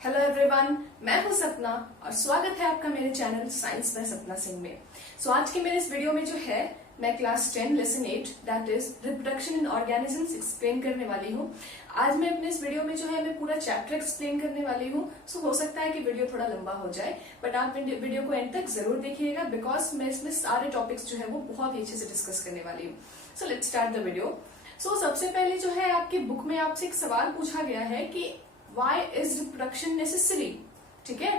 Hello everyone, मैं हूं सपना और स्वागत है आपका मेरे चैनल साइंस बाय सपना सिंह में। आज के मेरे इस वीडियो में जो है मैं class 10 lesson 8 that is reproduction in organisms explain करने वाली हूं। आज मैं अपने इस वीडियो में जो है मैं पूरा चैप्टर एक्सप्लेन करने वाली हूं। सो हो सकता है कि वीडियो थोड़ा लंबा हो जाए, बट आप वीडियो को एंड तक जरूर देखिएगा बिकॉज मैं इसमें सारे टॉपिक्स जो है वो बहुत ही अच्छे से डिस्कस करने वाली हूँ। So let's start the video. सबसे पहले जो है आपकी बुक में आपसे एक सवाल पूछा गया है कि Why is reproduction necessary? ठीक है,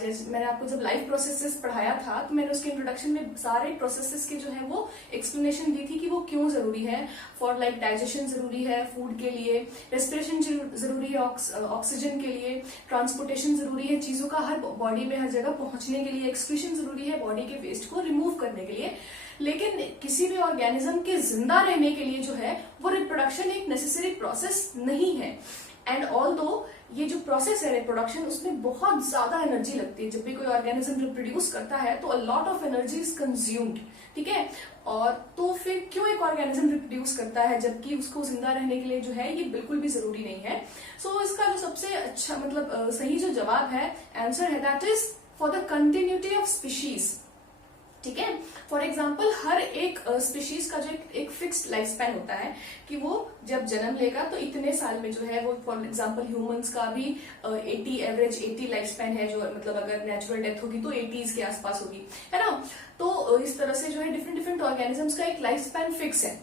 जैसे मैंने आपको जब लाइफ प्रोसेसेस पढ़ाया था तो मैंने उसके इंट्रोडक्शन में सारे प्रोसेसेस की जो है वो एक्सप्लेनेशन दी थी कि वो क्यों जरूरी है। फॉर लाइक डाइजेशन जरूरी है फूड के लिए, रेस्पिरेशन जरूरी है ऑक्सीजन के लिए, ट्रांसपोर्टेशन जरूरी है चीजों का हर बॉडी में हर जगह पहुंचने के लिए, एक्सक्रीशन जरूरी है बॉडी के वेस्ट को रिमूव करने के लिए। लेकिन किसी भी ऑर्गेनिज्म के जिंदा रहने के लिए जो है वो रिप्रोडक्शन एक नेसेसरी प्रोसेस नहीं है। एंड ऑल्दो ये जो प्रोसेस है रिप्रोडक्शन उसमें बहुत ज्यादा एनर्जी लगती है। जब भी कोई ऑर्गेनिज्म रिप्रोड्यूस करता है तो a lot of energy is consumed, ठीक है। और तो फिर क्यों एक ऑर्गेनिज्म रिप्रोड्यूस करता है जबकि उसको जिंदा रहने के लिए जो है ये बिल्कुल भी जरूरी नहीं है। इसका जो सबसे अच्छा मतलब सही जो जवाब है, आंसर है that is for the continuity of species, ठीक है। फॉर एग्जाम्पल हर एक स्पीशीज का जो एक फिक्स्ड लाइफ स्पैन होता है कि वो जब जन्म लेगा तो इतने साल में जो है वो, फॉर एग्जाम्पल ह्यूमंस का भी 80 एवरेज 80 लाइफ स्पैन है, जो मतलब अगर नेचुरल डेथ होगी तो 80s के आसपास होगी, है ना। तो इस तरह से जो है डिफरेंट डिफरेंट ऑर्गेनिजम्स का एक लाइफ स्पैन फिक्स है।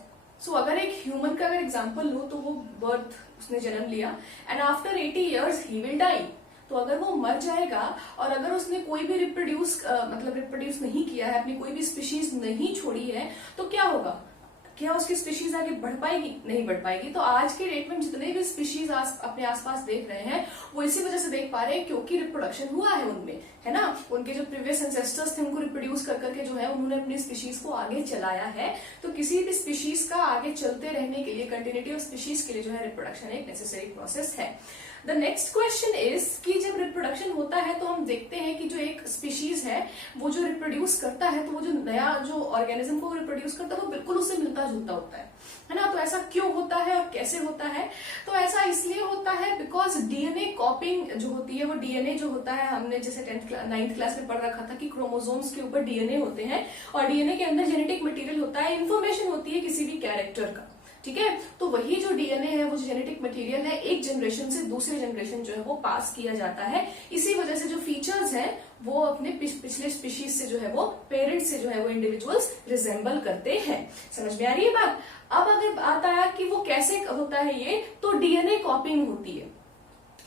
अगर एक ह्यूमन का अगर एग्जाम्पल लो तो वो बर्थ उसने जन्म लिया and after 80 years he will die. तो अगर वो मर जाएगा और अगर उसने कोई भी रिप्रोड्यूस नहीं किया है, अपनी कोई भी स्पीशीज नहीं छोड़ी है, तो क्या होगा? क्या उसकी स्पीशीज आगे बढ़ पाएगी? नहीं बढ़ पाएगी। तो आज के डेट में जितने भी स्पीशीज अपने आसपास देख रहे हैं वो इसी वजह से देख पा रहे हैं क्योंकि रिप्रोडक्शन हुआ है उनमें, है ना। उनके जो प्रीवियस एंसेस्टर्स थे उनको रिप्रोड्यूस कर करके जो है उन्होंने अपनी स्पीशीज को आगे चलाया है। तो किसी भी स्पीशीज का आगे चलते रहने के लिए, कंटिन्यूटी ऑफ स्पीशीज के लिए जो है रिप्रोडक्शन एक नेसेसरी प्रोसेस है। द नेक्स्ट क्वेश्चन इज कि जब रिप्रोडक्शन होता है तो हम देखते हैं कि जो एक स्पीशीज है वो जो रिप्रोड्यूस करता है तो वो जो नया जो ऑर्गेनिज्म को रिप्रोड्यूस करता है वो बिल्कुल उससे मिलता जुलता होता है ना। तो ऐसा क्यों होता है और कैसे होता है? तो ऐसा इसलिए होता है बिकॉज डीएनए कॉपिंग जो होती है, वो डीएनए जो होता है, हमने जैसे 9th क्लास में पढ़ रखा था कि क्रोमोसोम्स के ऊपर डीएनए होते हैं और डीएनए के अंदर जेनेटिक मटेरियल होता है, इंफॉर्मेशन होती है किसी भी कैरेक्टर का, ठीक है। तो वही जो डीएनए है वो जेनेटिक मटेरियल है, एक जनरेशन से दूसरे जनरेशन जो है वो पास किया जाता है। इसी वजह से जो फीचर्स हैं वो अपने पिछले स्पीशीज से जो है वो पेरेंट्स से जो है वो इंडिविजुअल्स रिजेंबल करते हैं। समझ में आ रही है बात? अब अगर बात आया कि वो कैसे होता है ये, तो डीएनए कॉपिंग होती है।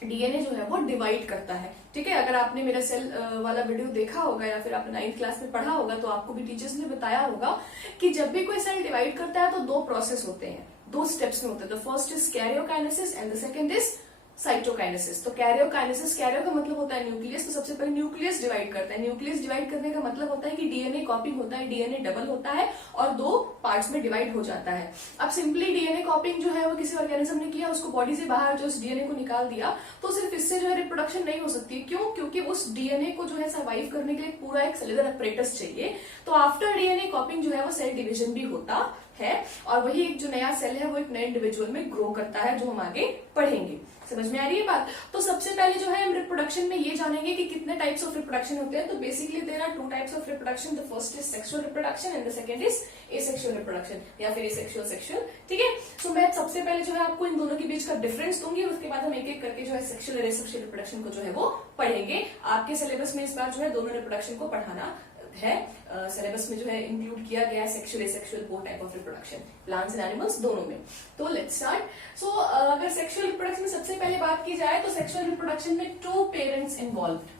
डीएनए जो है वो डिवाइड करता है, ठीक है। अगर आपने मेरा सेल वाला वीडियो देखा होगा या फिर आपने 9th क्लास में पढ़ा होगा तो आपको भी टीचर्स ने बताया होगा कि जब भी कोई सेल डिवाइड करता है तो दो प्रोसेस होते हैं, दो स्टेप्स में होते हैं। The first is karyokinesis and the second is cytokinesis. तो कैरियोकाइनेसिस, कैरियो का मतलब होता है न्यूक्लियस। तो सबसे पहले न्यूक्लियस डिवाइड करता है। न्यूक्लियस डिवाइड करने का मतलब होता है कि डीएनए कॉपिंग होता है, डीएनए डबल होता है और दो पार्ट्स में डिवाइड हो जाता है। अब सिंपली डीएनए कॉपिंग जो है वो किसी ऑर्गेनिज्म ने किया, उसको बॉडी से बाहर जो डीएनए को निकाल दिया, तो सिर्फ इससे जो है रिप्रोडक्शन नहीं हो सकती। क्यों? क्योंकि उस डीएनए को जो है सर्वाइव करने के लिए पूरा एक सेलुलर अपरेटस चाहिए। तो आफ्टर डीएनए कॉपिंग जो है वो सेल डिविजन भी होता है और वही एक जो नया सेल है वो एक नए इंडिविजुअल में ग्रो करता है, जो हम आगे पढ़ेंगे। समझ में आ रही है बात? तो सबसे पहले जो है हम रिप्रोडक्शन में ये जानेंगे कि कितने टाइप्स ऑफ रिप्रोडक्शन होते हैं। तो basically there are 2 types of reproduction. The first is sexual reproduction and the second is asexual reproduction या फिर एसेक्सुअल सेक्सुअल, ठीक है। मैं सबसे पहले जो है आपको इन दोनों के बीच का डिफरेंस दूंगी, उसके बाद हम एक एक करके जो है सेक्सुअल और एसेक्सुअल रिप्रोडक्शन को जो है वो पढ़ेंगे। आपके सिलेबस में इस बार जो है दोनों रिप्रोडक्शन को पढ़ाना है। सिलेबस में जो है इंक्लूड किया गया है sexual asexual both type of reproduction, plants and animals दोनों में। तो लेट्स स्टार्ट। अगर सेक्सुअल रिप्रोडक्शन में सबसे पहले बात की जाए तो सेक्सुअल रिप्रोडक्शन में 2 पेरेंट्स इन्वॉल्व्ड,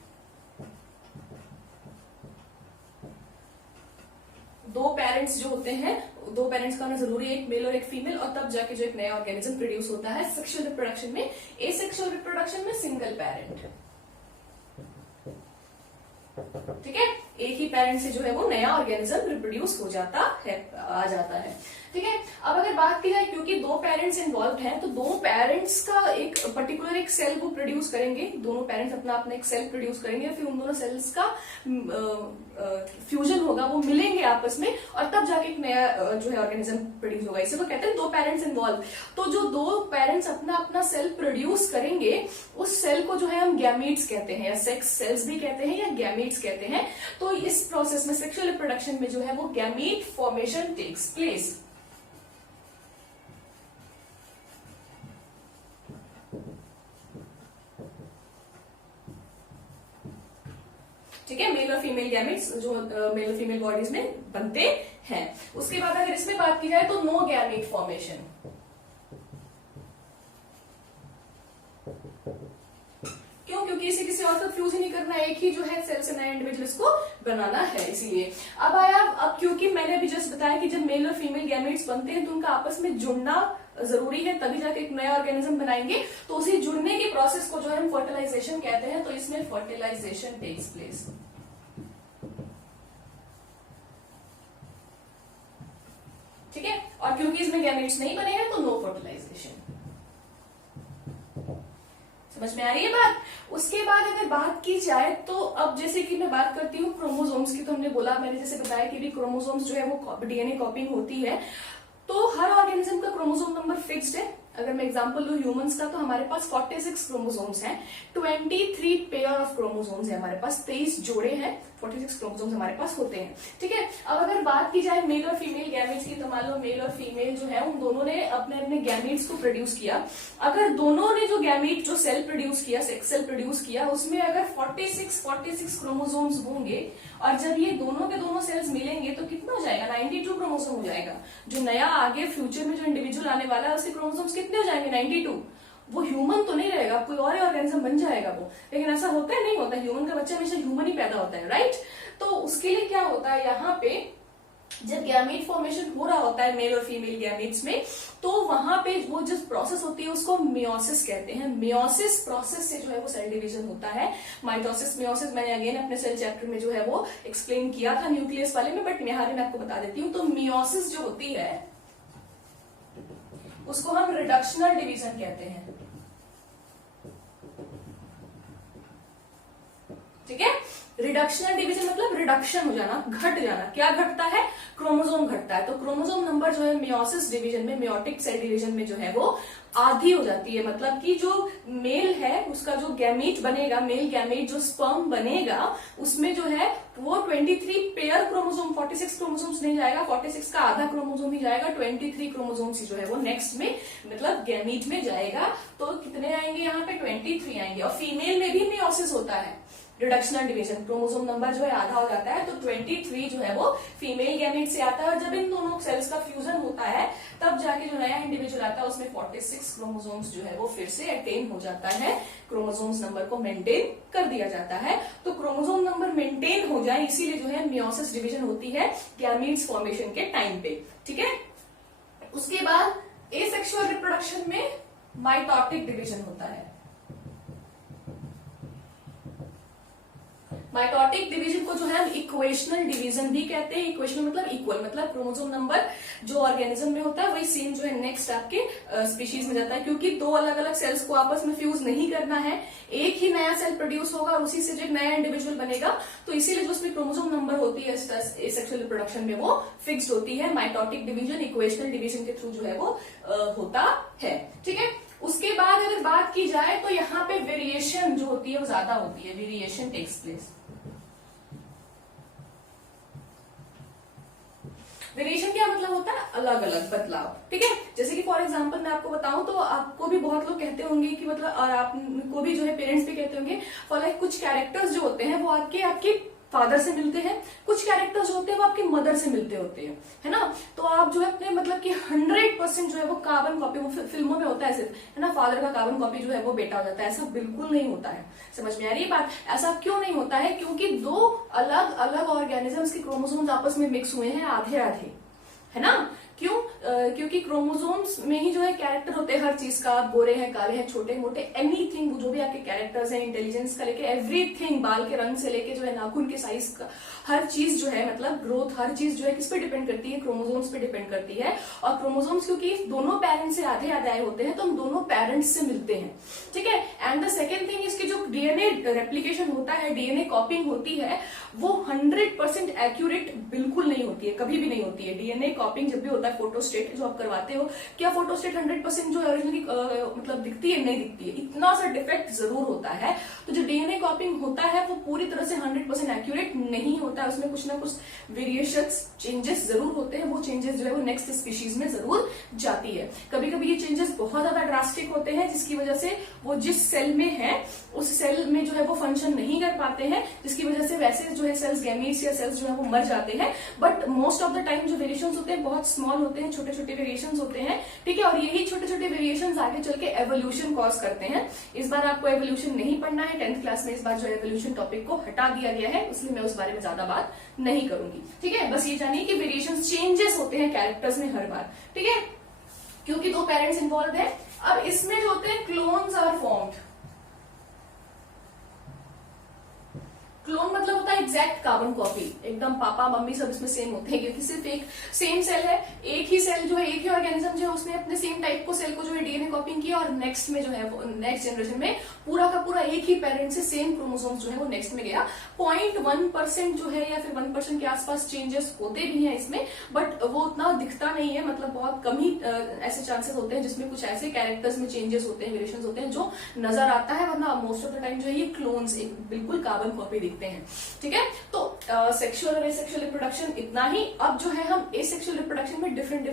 2 पेरेंट्स जो होते हैं, 2 पेरेंट्स का होना जरूरी है, एक मेल और एक फीमेल, और तब जाके जो एक नया ऑर्गेनिज्म प्रोड्यूस होता है सेक्सुअल रिप्रोडक्शन में। एसेक्सुअल रिप्रोडक्शन में सिंगल पेरेंट, ठीक है। एक ही पेरेंट से जो है वो नया ऑर्गेनिज्म रिप्रोड्यूस हो जाता है, आ जाता है। ठीक है, अब अगर बात की जाए, क्योंकि दो पेरेंट्स इन्वॉल्व हैं, तो दो पेरेंट्स का एक पर्टिकुलर एक सेल वो प्रोड्यूस करेंगे, दोनों पेरेंट्स अपना अपना एक सेल प्रोड्यूस करेंगे, फिर उन दोनों सेल्स का फ्यूजन होगा, वो मिलेंगे आपस में, और तब जाके एक नया जो है ऑर्गेनिज्म प्रोड्यूस होगा। इसे तो कहते हैं दो पेरेंट्स इन्वॉल्व। तो जो दो पेरेंट्स अपना अपना सेल प्रोड्यूस करेंगे, उस सेल को जो है हम गैमीट्स कहते हैं, या सेक्स सेल्स भी कहते हैं, या गैमीट्स कहते हैं। तो इस प्रोसेस में, सेक्सुअल रिप्रोडक्शन में जो है वो गैमीट फॉर्मेशन टेक्स प्लेस। ठीक है, मेल और फीमेल गैमेट्स जो मेल और फीमेल बॉडीज में बनते हैं। उसके बाद अगर इसमें बात की जाए तो नो गैमेट फॉर्मेशन। क्यों? क्योंकि इसे किसी और को फ्यूज ही नहीं करना, एक ही जो है सेल से नया इंडिविजुअल्स को बनाना है, इसीलिए। अब क्योंकि मैंने अभी जस्ट बताया कि जब मेल और फीमेल गैमेट्स बनते हैं तो उनका आपस में जुड़ना जरूरी है, तभी जाके एक नया ऑर्गेनिज्म बनाएंगे। तो उसी जुड़ने के प्रोसेस को जो है हम फर्टिलाइजेशन कहते हैं। तो इसमें फर्टिलाइजेशन टेक्स प्लेस। ठीक है, और क्योंकि इसमें गैमेट्स नहीं बने हैं तो नो फर्टिलाइजेशन। समझ में आ रही है बात? उसके बाद अगर बात की जाए तो अब जैसे कि मैं बात करती हूँ क्रोमोसोम्स की, तो हमने बोला, मैंने जैसे बताया कि भी क्रोमोसोम्स जो है वो डीएनए कॉपिंग होती है। तो हर ऑर्गेनिज्म का क्रोमोसोम नंबर फिक्स्ड है। अगर मैं एग्जांपल लूं ह्यूमंस का, तो हमारे पास 46 क्रोमोसोम्स हैं, 23 पेयर ऑफ क्रोमोसोम्स है हमारे पास, 23 जोड़े हैं, 46 क्रोमोसोम्स हमारे पास होते हैं। ठीक है, अब अगर बात की जाए मेल और फीमेल गैमेट्स की, तो मान लो मेल और फीमेल जो है उन दोनों ने अपने अपने गैमेट्स को प्रोड्यूस किया। अगर दोनों ने जो गैमेट जो सेल प्रोड्यूस किया, सेक्स सेल प्रोड्यूस किया, उसमें अगर 46 क्रोमोसोम्स होंगे, और जब ये दोनों के दोनों सेल्स मिलेंगे तो कितना हो जाएगा? 92 क्रोमोसोम हो जाएगा। जो नया आगे फ्यूचर में जो इंडिविजुअल आने वाला है उसके क्रोमोसोम्स कितने हो जाएंगे? 92। वो ह्यूमन तो नहीं रहेगा, कोई और ऑर्गेनिज्म बन जाएगा वो। लेकिन ऐसा होता है? नहीं होता। ह्यूमन का बच्चा हमेशा ह्यूमन ही पैदा होता है, राइट? तो उसके लिए क्या होता है, यहाँ पे जब गैमेट फॉर्मेशन हो रहा होता है मेल और फीमेल गैमेट्स में, तो वहां पे वो जो प्रोसेस होती है उसको मियोसिस कहते हैं। मियोसिस प्रोसेस से जो है वो सेल डिवीजन होता है। माइटोसिस, मियोसिस मैंने अगेन अपने सेल चैप्टर में जो है वो एक्सप्लेन किया था न्यूक्लियस वाले में, बट यहाँ मैं आपको बता देती हूँ। तो मियोसिस जो होती है उसको हम रिडक्शनल डिवीजन कहते हैं। ठीक है, रिडक्शनल डिवीजन मतलब रिडक्शन हो जाना, घट जाना। क्या घटता है? क्रोमोसोम घटता है। तो क्रोमोसोम नंबर जो है मियोसिस डिवीजन में, मियोटिक सेल डिवीजन में जो है वो आधी हो जाती है। मतलब कि जो मेल है उसका जो गैमेट बनेगा, मेल गैमेट जो स्पर्म बनेगा, उसमें जो है वो 23 पेयर क्रोमोसोम, 46 क्रोमोसोम्स नहीं जाएगा, 46 का आधा क्रोमोसोम ही जाएगा, 23 क्रोमोसोम्स ही जो है वो नेक्स्ट में मतलब गैमेट में जाएगा। तो कितने आएंगे यहाँ पे? 23 आएंगे। और फीमेल में भी मियोसिस होता है, रिडक्शनल डिवीजन, क्रोमोसोम नंबर जो है आधा हो जाता है। तो 23 जो है वो फीमेल गैमेट से आता है, और जब इन दोनों सेल्स का फ्यूजन होता है तब जाके जो नया इंडिविजुअल आता है उसमें 46 क्रोमोसोम्स जो है वो फिर से अटेन हो जाता है, क्रोमोसोम्स नंबर को मेंटेन कर दिया जाता है। तो क्रोमोसोम नंबर मेंटेन हो जाए इसीलिए जो है मियोसिस डिवीजन होती है गैमेट्स फॉर्मेशन के टाइम पे। ठीक है, उसके बाद एसेक्सुअल रिप्रोडक्शन में माइटोटिक डिवीजन होता है। माइटोटिक डिवीजन को जो है हम इक्वेशनल डिवीजन भी कहते हैं। इक्वेशनल मतलब इक्वल, मतलब क्रोमोसोम नंबर जो ऑर्गेनिज्म में होता है वही सेम जो है नेक्स्ट आपके स्पीशीज में जाता है। क्योंकि दो अलग अलग सेल्स को आपस में फ्यूज नहीं करना है, एक ही नया सेल प्रोड्यूस होगा और उसी से जो एक नया इंडिविजुअल बनेगा। तो इसीलिए जो उसमें क्रोमोसोम नंबर होती है एसेक्सुअल रिप्रोडक्शन में वो फिक्स्ड होती है। माइटोटिक डिवीजन इक्वेशनल डिवीजन के थ्रू जो है वो होता है। ठीक है, उसके बाद अगर बात की जाए तो यहाँ पे वेरिएशन जो होती है वो ज्यादा होती है, वेरिएशन टेक्स प्लेस। वेरिएशन क्या मतलब होता है? अलग अलग बदलाव। ठीक है, जैसे कि फॉर एग्जांपल मैं आपको बताऊं तो आपको भी बहुत लोग कहते होंगे कि मतलब, और आपको भी जो है पेरेंट्स भी कहते होंगे, फॉर लाइक कुछ कैरेक्टर्स जो होते हैं वो आपके फादर से मिलते हैं, कुछ कैरेक्टर्स जो होते हैं वो आपकी मदर से मिलते होते हैं, है ना। तो आप जो है अपने मतलब कि 100% जो है वो कार्बन कॉपी, वो फिल्मों में होता है सिर्फ, है ना, फादर का कार्बन कॉपी जो है वो बेटा हो जाता है। ऐसा बिल्कुल नहीं होता है। समझ में आ रही है बात? ऐसा क्यों नहीं होता है? क्योंकि दो अलग अलग ऑर्गेनिजम्स के क्रोमोसोम्स आपस में मिक्स हुए हैं आधे आधे, है ना। क्यों? क्योंकि क्रोमोसोम्स में ही जो है कैरेक्टर होते हैं हर चीज का। आप गोरे हैं, काले हैं, छोटे मोटे, एनीथिंग, जो भी आपके कैरेक्टर्स हैं, इंटेलिजेंस का लेके एवरीथिंग, बाल के रंग से लेके जो है नाखून के साइज का, हर चीज जो है मतलब ग्रोथ, हर चीज जो है किस पे डिपेंड करती है? क्रोमोसोम्स पे डिपेंड करती है। और क्रोमोसोम्स क्योंकि दोनों पेरेंट्स से आधे आधे आए होते हैं तो हम दोनों पेरेंट्स से मिलते हैं, ठीक है। एंड द सेकेंड थिंग, इसकी जो डीएनए रेप्लिकेशन होता है, डीएनए कॉपिंग होती है, वो 100% एक्यूरेट बिल्कुल नहीं होती है, कभी भी नहीं होती है। डीएनए कॉपिंग जब भी होता है, फोटोस्टेट जो आप करवाते हो, क्या फोटोस्टेट 100% जो ओरिजिनली मतलब दिखती है? नहीं दिखती है, इतना सा डिफेक्ट जरूर होता है। तो जो डीएनए कॉपिंग होता है वो पूरी तरह से 100% एक्यूरेट नहीं होता है, उसमें कुछ ना कुछ वेरिएशंस, चेंजेस जरूर होते हैं। वो चेंजेस जो है वो नेक्स्ट स्पीशीज में जरूर जाती है। कभी कभी ये चेंजेस बहुत ज्यादा ड्रास्टिक होते हैं, जिसकी वजह से वो जिस सेल में है उस सेल में जो है वो फंक्शन नहीं कर पाते हैं, जिसकी वजह से वैसे जो है सेल्स, गैमीट्स या सेल्स जो है वो मर जाते हैं। But most of the time जो वेरिएशंस होते हैं बहुत स्मॉल होते हैं, छोटे छोटे वेरिएशंस होते हैं, ठीक है। और यही छोटे छोटे वेरिएशंस आगे चल के एवोल्यूशन कॉज करते हैं। इस बार आपको एवोल्यूशन नहीं पढ़ना है 10th क्लास में, इस बार जो एवोल्यूशन टॉपिक को हटा दिया गया है, इसलिए मैं उस बारे में ज्यादा बात नहीं करूंगी, ठीक है। बस ये जानिए कि वेरिएशंस, चेंजेस होते हैं कैरेक्टर्स में हर बार, ठीक है, क्योंकि दो पेरेंट्स इन्वॉल्व है। अब इसमें जो होते हैं क्लोन्स आर फॉर्म्ड। क्लोन मतलब होता है एग्जैक्ट कार्बन कॉपी, एकदम पापा मम्मी सब इसमें सेम होते हैं, क्योंकि सिर्फ एक सेम सेल है, एक ही सेल जो है, एक ही ऑर्गेनिज्म जो है उसने अपने सेम टाइप को सेल को जो है डीएनए कॉपिंग किया, और नेक्स्ट में जो है नेक्स्ट जनरेशन में पूरा का पूरा एक ही पेरेंट से सेम क्रोमोसोम्स जो है वो नेक्स्ट में गया। 0.1% जो है या फिर 1% के आसपास चेंजेस होते भी हैं इसमें, बट वो उतना दिखता नहीं है, मतलब बहुत कम ही ऐसे चांसेस होते हैं जिसमें कुछ ऐसे कैरेक्टर्स में चेंजेस होते हैं, वेरिएशंस होते हैं जो नजर आता है, वरना मोस्ट ऑफ द टाइम जो है ये क्लोन्स एक बिल्कुल कार्बन कॉपी दिखते हैं, ठीक है। तो सेक्सुअल और एसेक्सुअल रिप्रोडक्शन इतना ही। अब जो है हम एसेक्सुअल रिप्रोडक्शन में डिफरेंट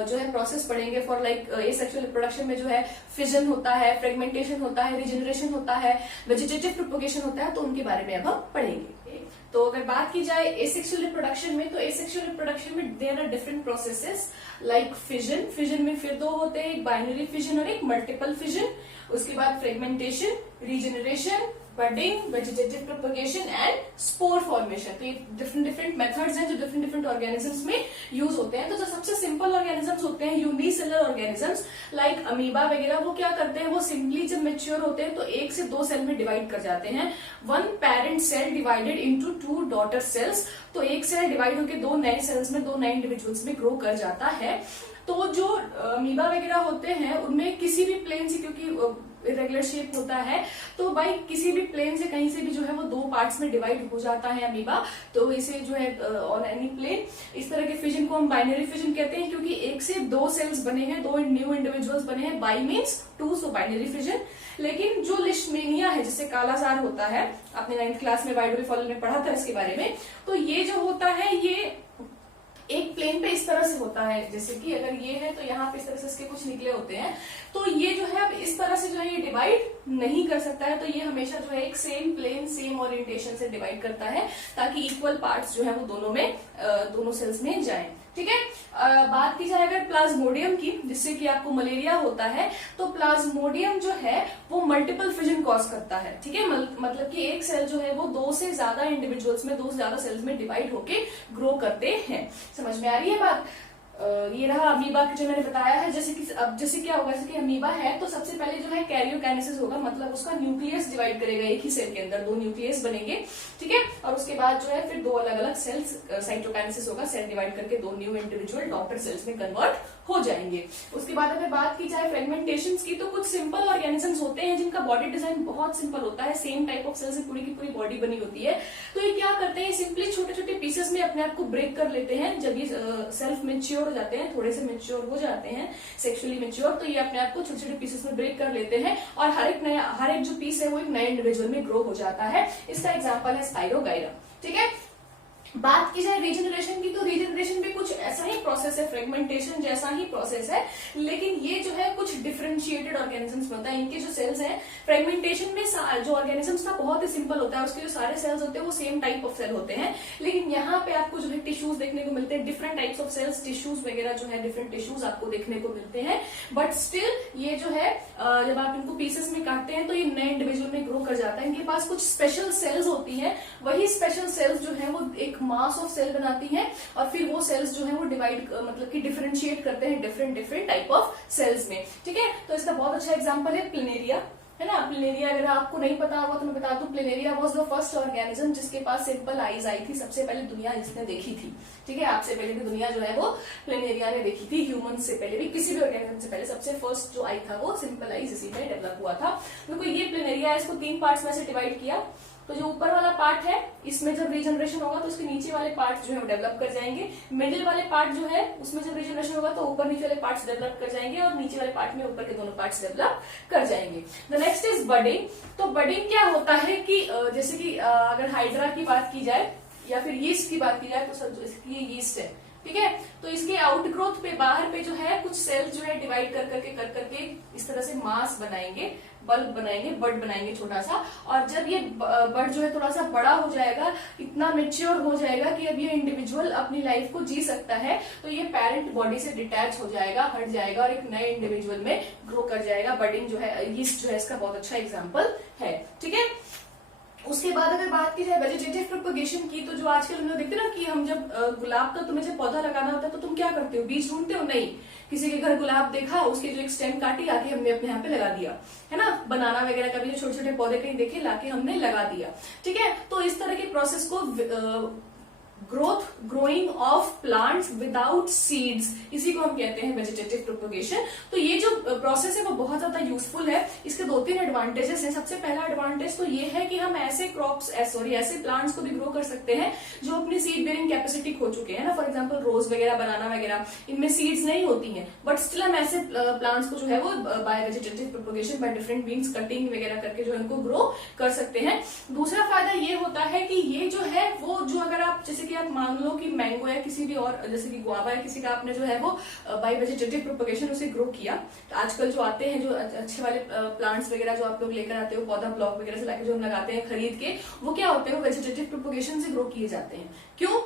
जो है प्रोसेस पढ़ेंगे। फॉर लाइक एसेक्सुअल रिप्रोडक्शन में जो है फिजन होता है, फ्रेगमेंटेशन होता है, रिजेनरेशन होता है, वेजिटेटिव प्रोपोगेशन होता है, तो उनके बारे में अब हम पढ़ेंगे। तो अगर बात की जाए एसेक्सुअल रिप्रोडक्शन में, तो एसेक्सुअल रिप्रोडक्शन में there are different processes like fission. Fission में फिर दो होते हैं, एक बाइनरी फिजन और एक मल्टीपल फिजन। उसके बाद fragmentation, regeneration, budding, vegetative propagation and spore formation. तो ये डिफरेंट मेथड्स हैं जो डिफरेंट ऑर्गेनिजम्स में यूज होते हैं। तो जो सबसे सिंपल ऑर्गेनिजम्स होते हैं, यूनिसेलर ऑर्गेनिजम्स लाइक अमीबा वगैरह, वो क्या करते हैं, वो सिंपली जब मेच्योर होते हैं तो एक से दो सेल में डिवाइड कर जाते हैं। One parent cell divided into two daughter cells. तो एक सेल डिवाइड होकर दो नए सेल्स में, दो नए इंडिविजुअल्स में ग्रो कर जाता है। तो जो अमीबा वगैरह होते हैं उनमें किसी भी प्लेन से, क्योंकि इरेगुलर शेप होता है, तो भाई किसी भी प्लेन से कहीं से भी जो है वो दो पार्ट्स में डिवाइड हो जाता है अमीबा। तो इसे जो है ऑन एनी प्लेन, इस तरह के फिजन को हम बाइनरी फिजन कहते हैं, क्योंकि एक से दो सेल्स बने हैं, दो न्यू इंडिविजुअल्स बने हैं। Bi means two, so binary fission. लेकिन जो लिस्टमेनिया है, जिससे कालाजार होता है, आपने 9th क्लास में बायोलॉजी फॉलो में पढ़ा था इसके बारे में, तो ये जो होता है ये एक प्लेन पे इस तरह से होता है, जैसे कि अगर ये है तो यहाँ पे इस तरह से इसके कुछ निकले होते हैं। तो ये जो है अब इस तरह से जो है ये डिवाइड नहीं कर सकता है, तो ये हमेशा जो है एक सेम प्लेन, सेम ओरिएंटेशन से डिवाइड करता है, ताकि इक्वल पार्ट्स जो है वो दोनों में, दोनों सेल्स में जाएं, ठीक है। बात की जाए अगर प्लाज्मोडियम की, जिससे कि आपको मलेरिया होता है, तो प्लाज्मोडियम जो है वो मल्टीपल फिजन कॉज करता है, ठीक है। मतलब कि एक सेल जो है वो दो से ज्यादा इंडिविजुअल्स में, दो से ज्यादा सेल्स में डिवाइड होके ग्रो करते हैं। समझ में आ रही है बात? ये रहा अमीबा की जो मैंने बताया है। जैसे क्या होगा, जैसे कि अमीबा है तो सबसे पहले जो है कैरियोकाइनेसिस होगा, मतलब उसका न्यूक्लियस डिवाइड करेगा, एक ही सेल के अंदर दो न्यूक्लियस बनेंगे, ठीक है। और उसके बाद जो है फिर दो अलग अलग सेल्स, साइटोकाइनेसिस होगा, सेल डिवाइड करके दो न्यू इंडिविजुअल डॉटर सेल्स में कन्वर्ट हो जाएंगे। उसके बाद अगर बात की जाए फ्रेगमेंटेशन की, तो कुछ सिंपल ऑर्गेनिजम्स होते हैं जिनका बॉडी डिजाइन बहुत सिंपल होता है, सेम टाइप ऑफ सेल से पूरी की पूरी बॉडी बनी होती है। तो ये क्या करते हैं, सिंपली छोटे छोटे पीसेस में अपने आप को ब्रेक कर लेते हैं। जब ये सेल्फ मेच्योर हो जाते हैं, थोड़े से मेच्योर हो जाते हैं, सेक्सुअली मेच्योर, तो ये अपने आप को छोटे छोटे पीसेस में ब्रेक कर लेते हैं, और हर एक जो पीस है वो एक नए इंडिविजुअल में ग्रो हो जाता है। इसका एग्जाम्पल है स्पाइरोगाइरा, ठीक है। बात की जाए रीजनरेशन की, तो रीजनरेशन भी कुछ ऐसा ही प्रोसेस है, फ्रेगमेंटेशन जैसा ही प्रोसेस है, लेकिन ये जो है कुछ डिफरेंशिएटेड ऑर्गेनिजम्स में होता है। इनके जो सेल्स हैं, फ्रेगमेंटेशन में जो ऑर्गेनिजम्स था बहुत ही सिंपल होता है, उसके जो सारे सेल्स होते हैं वो सेम टाइप ऑफ सेल होते हैं। लेकिन यहाँ पे आपको जो है टिश्यूज देखने को मिलते हैं, different types of cells, tissues वगैरह जो है डिफरेंट टिश्यूज आपको देखने को मिलते हैं। बट स्टिल ये जो है जब आप इनको पीसेस में काटते हैं तो ये नए इंडिविजुअल में ग्रो कर जाता है। इनके पास कुछ स्पेशल सेल्स होती हैं, वही स्पेशल सेल्स जो है वो एक मास ऑफ सेल बनाती हैं और फिर वो सेल्स जो है वो डिवाइड मतलब कि डिफरेंशिएट करते हैं different different type of cells में। ठीक है, तो इसका बहुत अच्छा एग्जाम्पल है प्लिनेरिया, है ना। प्लिनेरिया अगर आपको नहीं पता होगा तो मैं बता दूं, प्लिनेरिया वाज द फर्स्ट ऑर्गेनिज्म जिसके पास सिंपल आईज आई थी, सबसे पहले दुनिया जिसने देखी थी। ठीक है, आपसे पहले भी दुनिया जो है वो प्लिनेरिया ने देखी थी, ह्यूमन से पहले भी, किसी भी ऑर्गेनिज्म से पहले सबसे फर्स्ट जो आई था वो सिंपल आईज इसी में डेवलप हुआ था। देखो ये प्लिनेरिया, इसको 3 पार्ट्स में से डिवाइड किया, तो जो ऊपर वाला पार्ट है इसमें जब रीजनरेशन होगा तो उसके नीचे वाले पार्ट जो है वो डेवलप कर जाएंगे, मिडिल वाले पार्ट जो है उसमें जब रीजनरेशन होगा तो ऊपर नीचे वाले पार्ट्स डेवलप कर जाएंगे और नीचे वाले पार्ट में ऊपर के दोनों पार्ट्स डेवलप कर जाएंगे। The next is budding. तो बडिंग क्या होता है कि जैसे कि अगर हाइड्रा की बात की जाए या फिर यीस्ट की बात की जाए तो सर ये यीस्ट है, ठीक है, तो इसके आउटग्रोथ पे बाहर पे जो है कुछ सेल्स जो है डिवाइड कर करके इस तरह से मास बनाएंगे, बल्ब बनाएंगे, बड बनाएंगे छोटा सा, और जब ये बड जो है थोड़ा सा बड़ा हो जाएगा, इतना मेच्योर हो जाएगा कि अब ये इंडिविजुअल अपनी लाइफ को जी सकता है, तो ये पेरेंट बॉडी से डिटैच हो जाएगा, हट जाएगा और एक नए इंडिविजुअल में ग्रो कर जाएगा। बडिंग जो है, यीस्ट जो है इसका बहुत अच्छा एग्जाम्पल है। ठीक है, उसके बाद अगर बात की जाए वेजिटेटिव प्रोपगेशन की, तो जो आजकल हम लोग देखते हैं ना कि हम जब गुलाब का तुम्हें जब पौधा लगाना होता है तो तुम क्या करते हो, बीज ढूंढते हो? नहीं, किसी के घर गुलाब देखा, उसके जो एक स्टेम काटी, आके हमने अपने यहाँ पे लगा दिया, है ना। बनाना वगैरह का भी जो छोटे छोटे पौधे कहीं देखे, लाके हमने लगा दिया। ठीक है, तो इस तरह के प्रोसेस को growing of plants without seeds, इसी को हम कहते हैं वेजिटेटिव प्रोपगेशन। तो ये जो प्रोसेस है वो बहुत ज्यादा यूजफुल है। इसके 2-3 एडवांटेजेस हैं। सबसे पहला एडवांटेज तो ये है कि हम ऐसे क्रॉप्स ऐसे प्लांट्स को भी ग्रो कर सकते हैं जो अपनी सीड बेयरिंग कैपेसिटी खो चुके हैं ना। फॉर एग्जाम्पल रोज वगैरह, बनाना वगैरह, इनमें सीड्स नहीं होती हैं, बट स्टिल हम ऐसे प्लांट्स को जो है वो bye vegetative propagation, by different means, cutting वगैरह करके जो इनको ग्रो कर सकते हैं। दूसरा फायदा ये होता है कि ये जो है वो जो अगर आप जैसे कि आप मान लो कि मैंगो या किसी भी और जैसे कि गुआवा या किसी का आपने जो है वो बाय वेजिटेटिव प्रोपगेशन उसे ग्रो किया, तो आजकल जो आते हैं जो अच्छे वाले प्लांट्स वगैरह जो आप लोग लेकर आते हो पौधा ब्लॉक वगैरह से लाके जो हम लगाते हैं खरीद के, वो क्या होते हैं, वो वेजिटेटिव प्रोपगेशन से ग्रो किए जाते हैं। क्यों?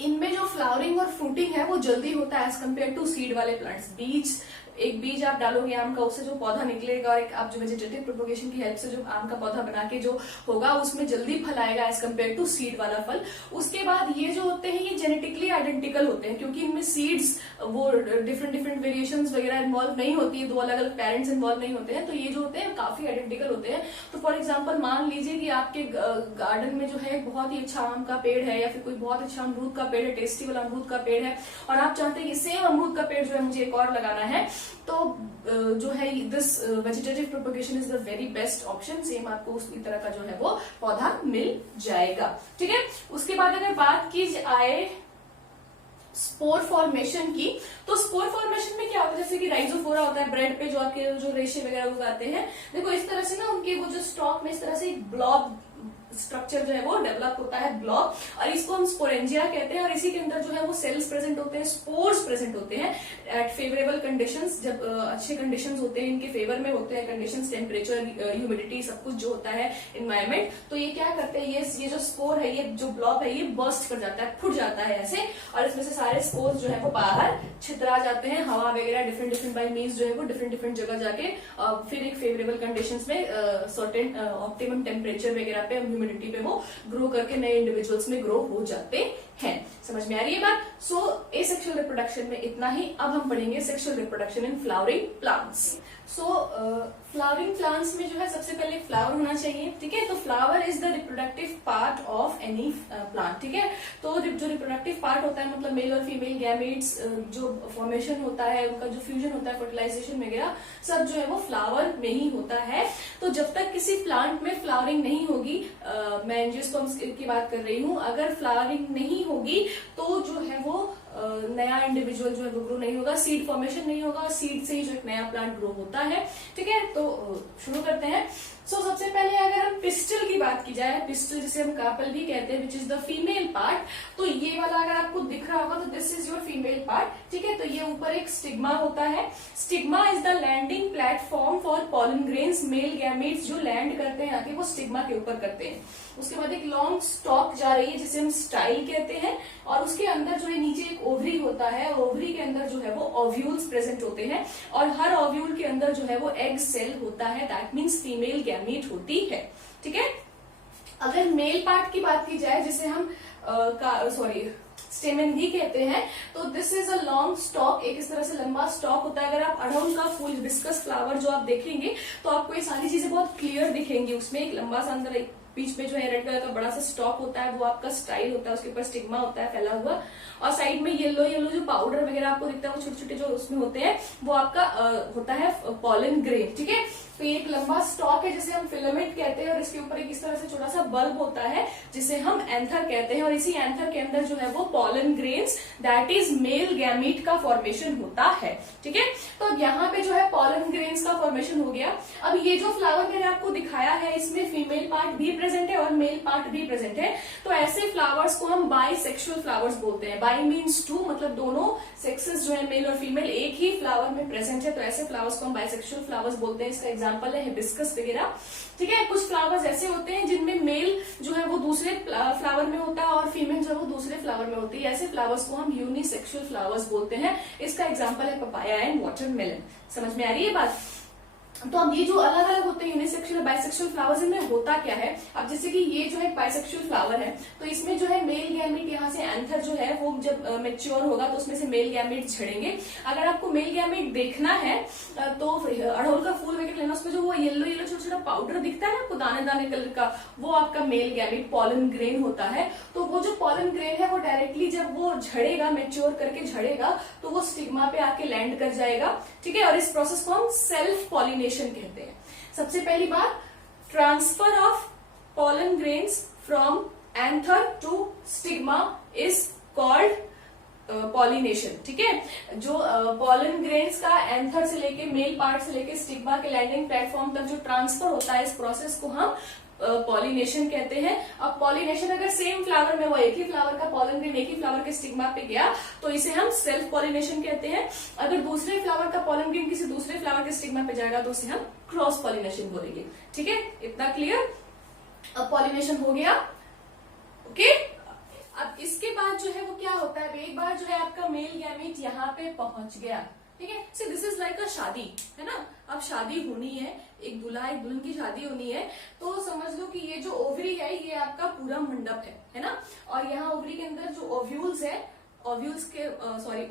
इनमें जो फ्लावरिंग और फ्रूटिंग है वो जल्दी होता है एज कम्पेयर टू सीड वाले प्लांट्स। एक बीज आप डालोगे आम का, उससे जो पौधा निकलेगा, और एक आप जो वेजिटेटिव प्रोपगेशन की हेल्प से जो आम का पौधा बना के जो होगा उसमें जल्दी फल आएगा एज कम्पेयर टू सीड वाला फल। उसके बाद ये जो होते हैं ये जेनेटिकली आइडेंटिकल होते हैं, क्योंकि इनमें सीड्स वो डिफरेंट वेरिएशंस वगैरह इन्वॉल्व नहीं होती है, 2 अलग अलग पेरेंट्स इन्वॉल्व नहीं होते हैं, तो ये जो होते हैं काफी आइडेंटिकल होते हैं। तो फॉर एग्जाम्पल मान लीजिए कि आपके गार्डन में जो है बहुत ही अच्छा आम का पेड़ है या फिर कोई बहुत अच्छा अमरूद का पेड़ है, टेस्टी वाला अमरूद का पेड़ है, और आप चाहते हैं कि सेम अमरूद का पेड़ जो है मुझे एक और लगाना है, तो जो है this vegetative propagation is the very best option. Same आपको उसी तरह का जो है वो पौधा मिल जाएगा। ठीक है, उसके बाद अगर बात की जाए स्पोर फॉर्मेशन की, तो स्पोर फॉर्मेशन में क्या होता है, जैसे कि राइजोफोरा होता है ब्रेड पे जो आपके जो रेशे वगैरह उगाते हैं, देखो इस तरह से ना उनके वो जो स्टॉक में इस तरह से एक ब्लॉब स्ट्रक्चर जो है वो डेवलप होता है, ब्लॉब, और इसको हम स्पोरेंजिया कहते हैं। और इसी के अंदर जो है वो सेल्स प्रेजेंट होते हैं, स्पोर्स प्रेजेंट होते हैं एट फेवरेबल कंडीशंस, जब अच्छे कंडीशंस होते हैं, इनके फेवर में होते हैं कंडीशंस, टेम्परेचर, ह्यूमिडिटी, सब कुछ जो होता है एनवायरमेंट, तो ये क्या करते हैं, ये जो स्पोर है, ये जो ब्लॉब है, ये बर्स्ट कर जाता है, फूट जाता है ऐसे, और इसमें से सारे स्पोर्स जो है वो बाहर छितरा जाते हैं, हवा वगैरह डिफरेंट बाय मीन्स जो है वो डिफरेंट जगह जाके फिर एक फेवरेबल कंडीशंस में सर्टेन ऑप्टिमम टेम्परेचर वगैरह पे, ह्यूमिडिटी पे वो ग्रो करके नए इंडिविजुअल्स में ग्रो हो जाते हैं। समझ में आ रही है बात? सो एसेक्सुअल रिप्रोडक्शन में इतना ही। अब हम पढ़ेंगे sexual reproduction in flowering plants. So flowering plants में जो है सबसे पहले फ्लावर होना चाहिए, ठीक है। तो flower is the reproductive part of any plant, ठीक है। तो जो रिप्रोडक्टिव पार्ट होता है, मतलब मेल और फीमेल गैमेट्स जो फॉर्मेशन होता है, उनका जो फ्यूजन होता है, फर्टिलाइजेशन वगैरह सब जो है वो फ्लावर में ही होता है। तो जब तक किसी प्लांट में फ्लावरिंग नहीं होगी, मैं एंजियोस्पर्म्स की बात कर रही हूँ, अगर फ्लावरिंग नहीं होगी तो जो है वो नया इंडिविजुअल जो है वो ग्रो नहीं होगा, सीड फॉर्मेशन नहीं होगा, सीड से ही जो एक नया प्लांट ग्रो होता है, ठीक है। तो शुरू करते हैं। सबसे पहले अगर हम पिस्टल की बात की जाए, पिस्टल जिसे हम कार्पल भी कहते हैं, which is the female part, तो ये वाला अगर आपको दिख रहा होगा तो this is your female part, ठीक है। तो ये ऊपर एक स्टिग्मा होता है। Stigma is the landing platform for pollen grains, male gametes जो लैंड करते हैं आके वो स्टिग्मा के ऊपर करते हैं। उसके बाद एक लॉन्ग स्टॉक जा रही है जिसे हम स्टाइल कहते हैं, और उसके अंदर जो है नीचे एक ओवरी होता है, ओवरी के अंदर जो है वो ओव्यूल्स प्रेजेंट होते हैं, और हर ओव्यूल के अंदर जो है वो एग सेल होता है, दैट मीन्स फीमेल गैमीट होती है, ठीक है। अगर मेल पार्ट की बात की जाए जिसे हम स्टेमेन भी कहते हैं, तो this is a long stock, एक इस तरह से लंबा स्टॉक होता है। अगर आप अड़हुल का फूल, हिबिस्कस फ्लावर जो आप देखेंगे तो आपको ये सारी चीजें बहुत क्लियर दिखेंगी। उसमें एक लंबा सा अंदर एक बीच में जो है रेड कलर का बड़ा सा स्टॉक होता है, वो आपका स्टाइल होता है, उसके ऊपर स्टिग्मा होता है फैला हुआ, और साइड में येलो येलो जो पाउडर वगैरह आपको दिखता है वो छोटे छोटे जो उसमें होते हैं वो आपका होता है पॉलन ग्रेन, ठीक है। तो ये एक लंबा स्टॉक है जिसे हम फिलामेंट कहते हैं, और इसके ऊपर एक इस तरह से छोटा सा बल्ब होता है जिसे हम एंथर कहते हैं, और इसी एंथर के अंदर जो है वो pollen grains that is male gamete का फॉर्मेशन होता है, ठीक है। तो अब यहाँ पे जो है पॉलन ग्रेन्स का फॉर्मेशन हो गया। अब ये जो फ्लावर मैंने आपको दिखाया है इसमें फीमेल पार्ट भी प्रेजेंट है और मेल पार्ट भी प्रेजेंट है, तो ऐसे फ्लावर्स को हम बाइसेक्सुअल फ्लावर्स बोलते हैं। बाई मीन्स टू, मतलब दोनों सेक्सेस जो है मेल और फीमेल एक ही फ्लावर में प्रेजेंट है, तो ऐसे फ्लावर्स को हम बाइसेक्सुअल फ्लावर्स बोलते हैं। इसका एग्जांपल है हिबिस्कस वगैरह, ठीक है। कुछ फ्लावर्स ऐसे होते हैं जिनमें मेल जो है वो दूसरे फ्लावर में होता है और फीमेल जो है वो दूसरे फ्लावर में होती है, ऐसे फ्लावर्स को हम यूनिसेक्सुअल फ्लावर्स बोलते हैं। इसका एग्जांपल है पपाया एंड वाटरमेलन। समझ में आ रही है बात? तो अब ये जो अलग अलग होते हैं यूनिसेक्सुअल बाइसेक्सुअल फ्लावर्स, इनमें होता क्या है, अब जैसे कि ये जो है बाइसेक्सुअल फ्लावर है, तो इसमें जो है मेल गैमेट यहाँ से एंथर जो है वो जब मेच्योर होगा तो उसमें से मेल गैमेट झड़ेंगे। अगर आपको मेल गैमेट देखना है तो अड़हुल का फूल वगैरह लेना, उसमें जो वो येलो येलो छोटा छोटा पाउडर दिखता है ना आपको दाने दाने कलर का, वो आपका मेल गैमेट पॉलन ग्रेन होता है। तो वो जो पॉलन ग्रेन है वो डायरेक्टली जब वो झड़ेगा, मेच्योर करके झड़ेगा, तो वो स्टिग्मा पे आके लैंड कर जाएगा, ठीक है। और इस प्रोसेस को हम सेल्फ पॉलिनेशन कहते हैं। सबसे पहली बात, transfer of pollen grains from anther to stigma is called pollination, ठीक है। जो पॉलन ग्रेन्स का एंथर से लेके मेल पार्ट से लेके स्टिग्मा के लैंडिंग प्लेटफॉर्म तक जो ट्रांसफर होता है, इस प्रोसेस को हम पॉलिनेशन कहते हैं। अब पॉलिनेशन अगर सेम फ्लावर में, वो एक ही फ्लावर का पॉलन ग्रेन एक ही फ्लावर के स्टिग्मा पे गया तो इसे हम सेल्फ पॉलिनेशन कहते हैं। अगर दूसरे फ्लावर का पॉलन ग्रेन किसी दूसरे फ्लावर के स्टिग्मा पे जाएगा तो उसे हम क्रॉस पॉलिनेशन बोलेंगे, ठीक है। इतना क्लियर? अब पॉलिनेशन हो गया, ओके। अब इसके बाद जो है वो क्या होता है, एक बार जो है आपका मेल गैमेट यहाँ पे पहुंच गया, ठीक है। सी दिस इज लाइक अ शादी, है ना। अब शादी होनी है, एक दूल्हा एक दुल्हन की शादी होनी है, तो समझ लो कि ये जो ओवरी है ये आपका पूरा मंडप है ना। और यहाँ ओवरी के अंदर जो ओव्यूल्स है, ओव्यूल्स के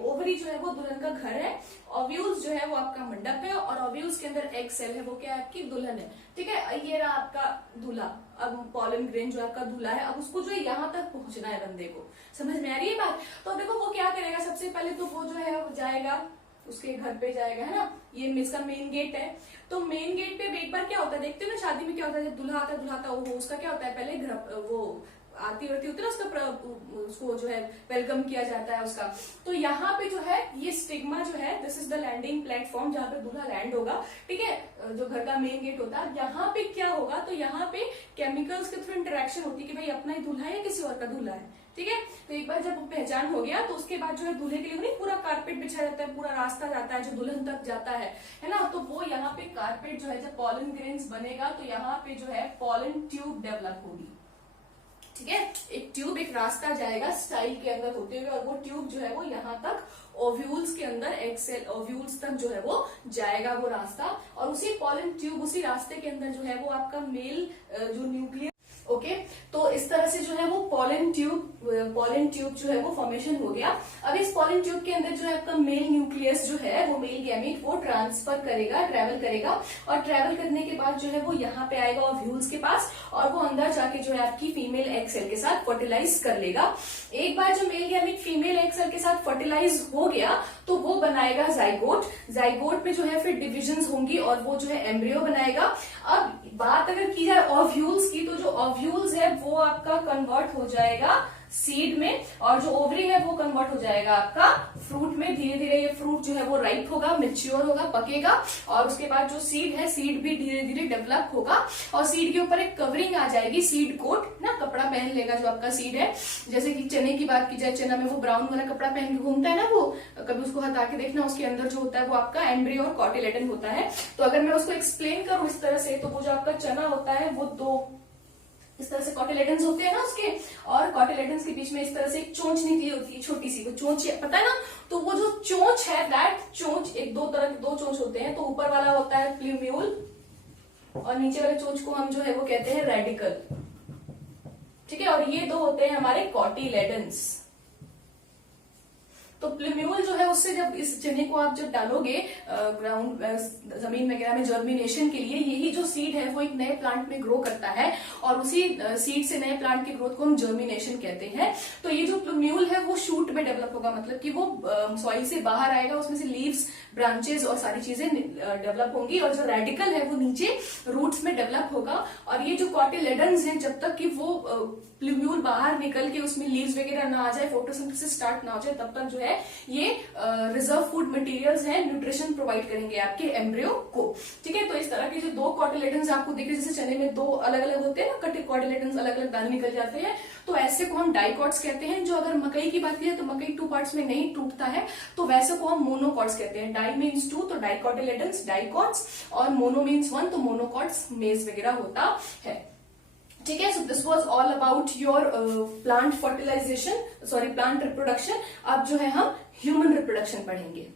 ओवरी जो है वो दुल्हन का घर है, ओव्यूल्स जो है वो आपका मंडप है, और ओव्यूल्स के अंदर एग सेल है, वो क्या है, आपकी दुल्हन है, ठीक है। ये रहा आपका दूल्हा। अब पॉलन ग्रेन जो आपका दूल्हा है, अब उसको जो है यहाँ तक पहुंचना है बंदे को। समझ में आ रही है बात? तो देखो वो क्या करेगा, सबसे पहले तो वो जो है वो जाएगा उसके घर पे जाएगा, है ना। ये इसका मेन गेट है, तो मेन गेट पे एक बार क्या होता है, देखते हो ना शादी में क्या होता है, जब दूल्हा आता है उसका क्या होता है, पहले वो आरती वारती होती है ना, उसको जो है वेलकम किया जाता है उसका। तो यहाँ पे जो है ये स्टिग्मा जो है, this is the landing platform जहाँ पे दूल्हा लैंड होगा, ठीक है, जो घर का मेन गेट होता है। यहाँ पे क्या होगा, तो यहाँ पे केमिकल्स के थ्रू इंटरेक्शन होती है कि भाई अपना ही दूल्हा है या किसी और का दूल्हा है, ठीक है। तो एक बार जब पहचान हो गया तो उसके बाद जो है दूल्हे के लिए नहीं पूरा कारपेट बिछा जाता है, पूरा रास्ता जाता है जो दुल्हन तक जाता है ना। तो वो यहाँ पे कारपेट जो है, जब पॉलन ग्रेन्स बनेगा तो यहाँ पे जो है पॉलन ट्यूब डेवलप होगी, ठीक है। एक ट्यूब, एक रास्ता जाएगा स्टाइल के अंदर होते हुए, और वो ट्यूब जो है वो यहाँ तक ओव्यूल्स के अंदर एग सेल ओव्यूल्स तक जो है वो जाएगा वो रास्ता, और उसी पॉलन ट्यूब, उसी रास्ते के अंदर जो है वो आपका मेल जो न्यूक्लियस, ओके। तो इस तरह से जो है वो पॉलन ट्यूब जो है वो फॉर्मेशन हो गया। अब इस पॉलन ट्यूब के अंदर जो है आपका मेल न्यूक्लियस जो है वो मेल गैमीट वो ट्रांसफर करेगा, ट्रेवल करेगा, और ट्रेवल करने के बाद जो है वो यहाँ पे आएगा ओव्यूल्स के पास, और वो अंदर जाके जो है आपकी फीमेल एग सेल के साथ फर्टिलाइज कर लेगा। एक बार जो male gamete female egg cell के साथ फर्टिलाइज हो गया तो वो बनाएगा जाइगोट। जाइगोट में जो है फिर डिविजन्स होंगी और वो जो है एम्ब्रियो बनाएगा। अब बात अगर की जाए ओव्यूल्स की, तो जो ओव्यूल्स है वो आपका कन्वर्ट हो जाएगा सीड में, और जो ओवरी है वो कन्वर्ट हो जाएगा आपका फ्रूट में। धीरे धीरे ये फ्रूट जो है वो राइप होगा, मेच्योर होगा, पकेगा, और उसके बाद जो सीड है, सीड भी धीरे धीरे डेवलप होगा, और सीड के ऊपर एक कवरिंग आ जाएगी, सीड कोट ना, कपड़ा पहन लेगा जो आपका सीड है। जैसे कि चने की बात की जाए, चना में वो ब्राउन वाला कपड़ा पहन के घूमता है ना, वो कभी उसको हटा के देखना, उसके अंदर जो होता है वो आपका एम्ब्रियो और कॉटिलेडन होता है। तो अगर मैं उसको एक्सप्लेन करूं इस तरह से, तो वो जो आपका चना होता है वो दो इस तरह से कॉटिलेडन्स होते हैं ना उसके, और कॉटिलेडन्स के बीच में इस तरह से एक चोंच निकली होती है, छोटी सी, वो चोंच पता है ना। तो वो जो चोंच है, दैट चोंच, एक दो तरह के दो चोंच होते हैं। तो ऊपर वाला होता है प्लूम्यूल, और नीचे वाले चोंच को हम जो है वो कहते हैं रेडिकल, ठीक है। और ये दो होते हैं हमारे कॉटिलेडन्स। तो प्लूम्यूल जो है उससे जब इस चने को आप जब डालोगे ग्राउंड जमीन वगैरह में जर्मिनेशन के लिए, यही जो सीड है वो एक नए प्लांट में ग्रो करता है, और उसी सीड से नए प्लांट की ग्रोथ को हम जर्मिनेशन कहते हैं। तो ये जो प्लूम्यूल है वो शूट में डेवलप होगा, मतलब कि वो सॉइल से बाहर आएगा, उसमें से लीव्स, ब्रांचेस और सारी चीजें डेवलप होंगी, और जो रेडिकल है वो नीचे रूट्स में डेवलप होगा। और ये जो कॉटिलेडन्स हैं, जब तक कि वो प्लूम्यूल बाहर निकल के उसमें लीव्स वगैरह ना आ जाए, फोटोसिंथेसिस स्टार्ट ना हो जाए, तब तक जो है ये रिजर्व फूड मटेरियल्स हैं, न्यूट्रिशन प्रोवाइड करेंगे आपके एम्ब्रियो को, ठीक है। तो इस तरह के जो दो कॉटिलेडन्स आपको दिखे, जैसे चने में दो अलग अलग होते हैं ना, कॉटिलेडन्स अलग अलग दाने निकल जाते हैं, तो ऐसे को हम डाइकॉट्स कहते हैं। जो अगर मकई की बात की जाए तो मकई 2 पार्ट्स में नहीं टूटता है, तो वैसे को हम मोनोकॉट्स कहते हैं। डाई मीन्स 2, तो डाइकॉटिलेडन्स डाइकॉट्स, और मोनो मीन्स 1, तो मोनोकॉट्स मेज वगैरह होता है, ठीक है। So this was all about your plant fertilization, sorry plant reproduction. अब जो है हम ह्यूमन रिप्रोडक्शन पढ़ेंगे।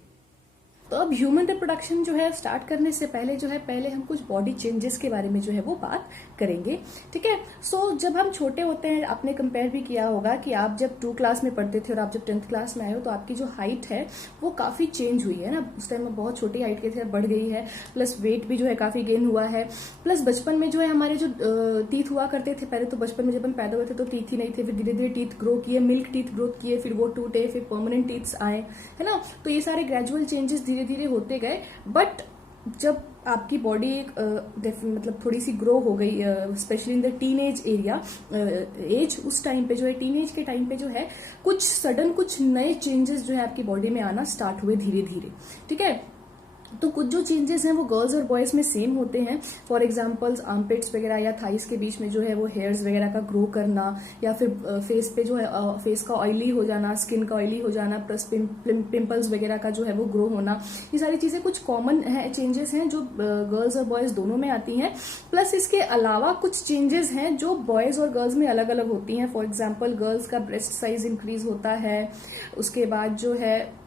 तो अब ह्यूमन रिप्रोडक्शन जो है स्टार्ट करने से पहले जो है, पहले हम कुछ बॉडी चेंजेस के बारे में जो है वो बात करेंगे, ठीक है। सो जब हम छोटे होते हैं, आपने कंपेयर भी किया होगा कि आप जब 2 क्लास में पढ़ते थे और आप जब 10th क्लास में आए हो, तो आपकी जो हाइट है वो काफी चेंज हुई है ना। उस टाइम में बहुत छोटी हाइट के थे, बढ़ गई है, प्लस वेट भी जो है काफी गेन हुआ है, प्लस बचपन में जो है हमारे जो टीथ हुआ करते थे, पहले तो बचपन में जब हम पैदा हुए थे तो टीथ ही नहीं थे, फिर धीरे धीरे टीथ ग्रो किए, मिल्क टीथ ग्रोथ किए, फिर वो टूटे, फिर परमानेंट टीथ्स आए, है ना। तो ये सारे ग्रेजुअल चेंजेस धीरे धीरे होते गए। बट जब आपकी बॉडी मतलब थोड़ी सी ग्रो हो गई, specially in the teenage area age, उस टाइम पे जो है, टीनेज के टाइम पे जो है, कुछ सडन कुछ नए चेंजेस जो है आपकी बॉडी में आना स्टार्ट हुए धीरे धीरे, ठीक है। तो कुछ जो चेंजेस हैं वो गर्ल्स और बॉयज में सेम होते हैं। फॉर एग्जांपल्स आर्मपिट्स वगैरह या थाइस के बीच में जो है वो हेयर्स वगैरह का ग्रो करना, या फिर फेस पे जो है फेस का ऑयली हो जाना, स्किन का ऑयली हो जाना, प्लस पिंपल्स वगैरह का जो है वो ग्रो होना, ये सारी चीजें कुछ कॉमन है चेंजेस हैं जो गर्ल्स और बॉयज दोनों में आती हैं। प्लस इसके अलावा कुछ चेंजेस हैं जो बॉयज और गर्ल्स में अलग अलग होती हैं। फॉर एग्जाम्पल गर्ल्स का ब्रेस्ट साइज इंक्रीज होता है, उसके बाद जो है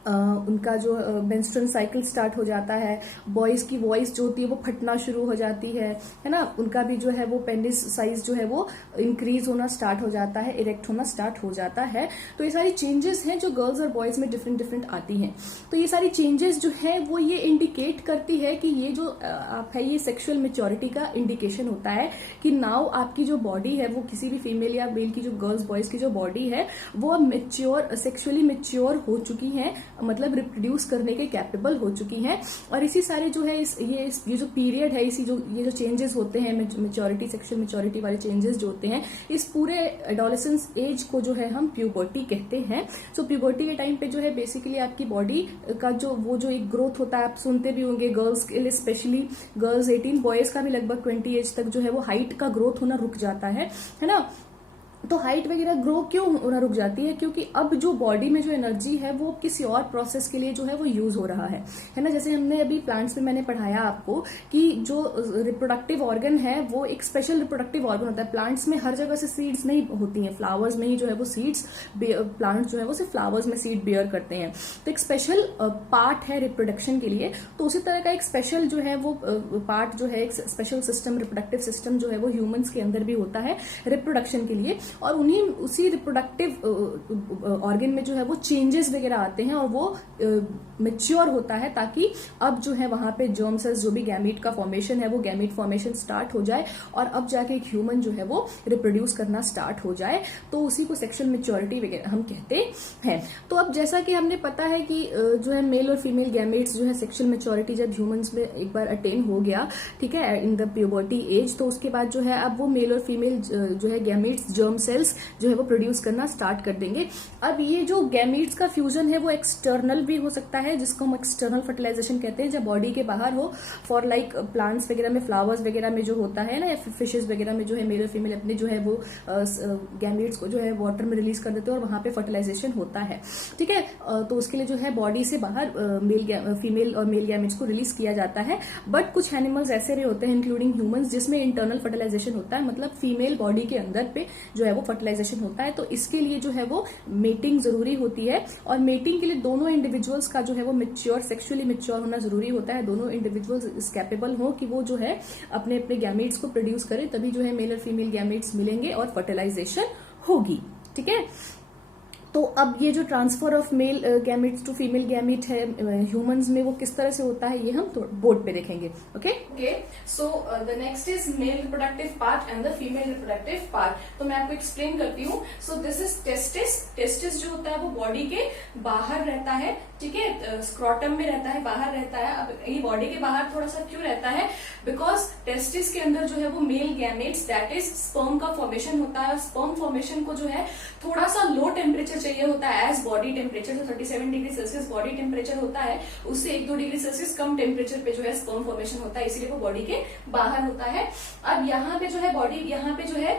उनका जो मेंस्ट्रुअल साइकिल स्टार्ट हो जाता है, बॉयज की वॉइस जो होती है वो फटना शुरू हो जाती है ना। उनका भी जो है वो पेनिस साइज जो है वो इंक्रीज होना स्टार्ट हो जाता है, इरेक्ट होना स्टार्ट हो जाता है। तो ये सारी चेंजेस हैं जो गर्ल्स और बॉयज में डिफरेंट डिफरेंट आती हैं। तो ये सारी चेंजेस जो है वो ये इंडिकेट करती है कि ये जो आप है, ये सेक्सुअल मेच्योरिटी का इंडिकेशन होता है कि नाउ आपकी जो बॉडी है वो किसी भी फीमेल या मेल की, जो गर्ल्स बॉयज की जो बॉडी है वो मेच्योर, सेक्सुअली मेच्योर हो चुकी है, मतलब रिप्रोड्यूस करने के कैपेबल हो चुकी हैं। और इसी सारे जो है ये जो पीरियड है, इसी जो ये जो चेंजेस होते हैं, मेच्योरिटी, सेक्सुअल मेच्योरिटी वाले चेंजेस जो होते हैं, इस पूरे एडोलेसेंस एज को जो है हम प्यूबर्टी कहते हैं। सो प्यूबर्टी के टाइम पे जो है बेसिकली आपकी बॉडी का जो वो जो एक ग्रोथ होता है, आप सुनते भी होंगे गर्ल्स के लिए, स्पेशली गर्ल्स 18, बॉयज का भी लगभग 20 एज तक जो है वो हाइट का ग्रोथ होना रुक जाता है ना। तो हाइट वगैरह ग्रो क्यों होना रुक जाती है? क्योंकि अब जो बॉडी में जो एनर्जी है वो किसी और प्रोसेस के लिए जो है वो यूज हो रहा है ना। जैसे हमने अभी प्लांट्स में मैंने पढ़ाया आपको कि जो रिप्रोडक्टिव ऑर्गन है वो एक स्पेशल रिप्रोडक्टिव ऑर्गन होता है। प्लांट्स में हर जगह से सीड्स नहीं होती हैं, फ्लावर्स में ही जो है वो सीड्स, प्लांट्स जो है वो सिर्फ फ्लावर्स में सीड बेयर करते हैं। तो एक स्पेशल पार्ट है रिप्रोडक्शन के लिए। तो उसी तरह का एक स्पेशल जो है वो पार्ट जो है, एक स्पेशल सिस्टम, रिप्रोडक्टिव सिस्टम जो है वो ह्यूमंस के अंदर भी होता है रिप्रोडक्शन के लिए। और उसी रिप्रोडक्टिव ऑर्गन में जो है वो चेंजेस वगैरह आते हैं और वो मैच्योर होता है, ताकि अब जो है वहां पे जर्म सेल्स, जो भी गैमीट का फॉर्मेशन है, वो गैमीट फॉर्मेशन स्टार्ट हो जाए और अब जाके एक ह्यूमन जो है वो रिप्रोड्यूस करना स्टार्ट हो जाए। तो उसी को सेक्सुअल मैच्योरिटी वगैरह हम कहते हैं। तो अब जैसा कि हमने पता है कि जो है मेल और फीमेल गैमेट्स जो है, सेक्सुअल मैच्योरिटी जब ह्यूमंस में एक बार अटेन हो गया, ठीक है, इन द प्यूबर्टी एज, तो उसके बाद जो है अब वो मेल और फीमेल जो है गैमेट्स जर्म सेल्स जो है वो प्रोड्यूस करना स्टार्ट कर देंगे। अब ये जो गैमीट्स का फ्यूजन है वो एक्सटर्नल भी हो सकता है, जिसको हम एक्सटर्नल फर्टिलाइजेशन कहते हैं, जब बॉडी के बाहर हो, फॉर लाइक प्लांट्स वगैरह में, फ्लावर्स वगैरह में जो होता है ना, या फिर फिशेज वगैरह में जो है मेल और फीमेल अपने जो है वो गैमीट्स को जो है वाटर में रिलीज कर देते हैं और वहां पे फर्टिलाइजेशन होता है। ठीक है, तो उसके लिए जो है बॉडी से बाहर फीमेल और मेल गैमेट्स को रिलीज किया जाता है। बट कुछ एनिमल्स ऐसे भी होते हैं इंक्लूडिंग ह्यूमंस जिसमें इंटरनल फर्टिलाइजेशन होता है, मतलब फीमेल बॉडी के अंदर पे जो है वो फर्टिलाइजेशन होता है। तो इसके लिए जो है वो मेटिंग जरूरी होती है, और मेटिंग के लिए दोनों इंडिविजुअल्स का जो है वो मैच्योर, सेक्सुअली मैच्योर होना जरूरी होता है। दोनों इंडिविजुअल्स कैपेबल हो कि वो जो है अपने अपने गैमेट्स को प्रोड्यूस करें, तभी जो है मेल और फीमेल गैमेट्स मिलेंगे और फर्टिलाइजेशन होगी। ठीक है, तो अब ये जो transfer of male gametes to female gamete है ह्यूमंस में, वो किस तरह से होता है ये हम बोर्ड पे देखेंगे। Okay, so the next is male reproductive part and the female reproductive part. तो मैं आपको एक्सप्लेन करती हूँ। So this is testis. Testis जो होता है वो बॉडी के बाहर रहता है, ठीक है, स्क्रॉटम में रहता है, बाहर रहता है। अब ये बॉडी के बाहर थोड़ा सा क्यों रहता है? बिकॉज टेस्टिस के अंदर जो है वो male gametes, that is sperm का फॉर्मेशन होता है। स्पर्म फॉर्मेशन को जो है थोड़ा सा लो टेम्परेचर चाहिए होता है एज बॉडी टेम्परेचर। जो 37 डिग्री सेल्सियस बॉडी टेम्परेचर होता है, उससे 1-2 डिग्री सेल्सियस कम टेम्परेचर पे जो है स्पर्म फॉर्मेशन होता है, इसीलिए वो बॉडी के बाहर होता है। अब यहाँ पे जो है बॉडी, यहाँ पे जो है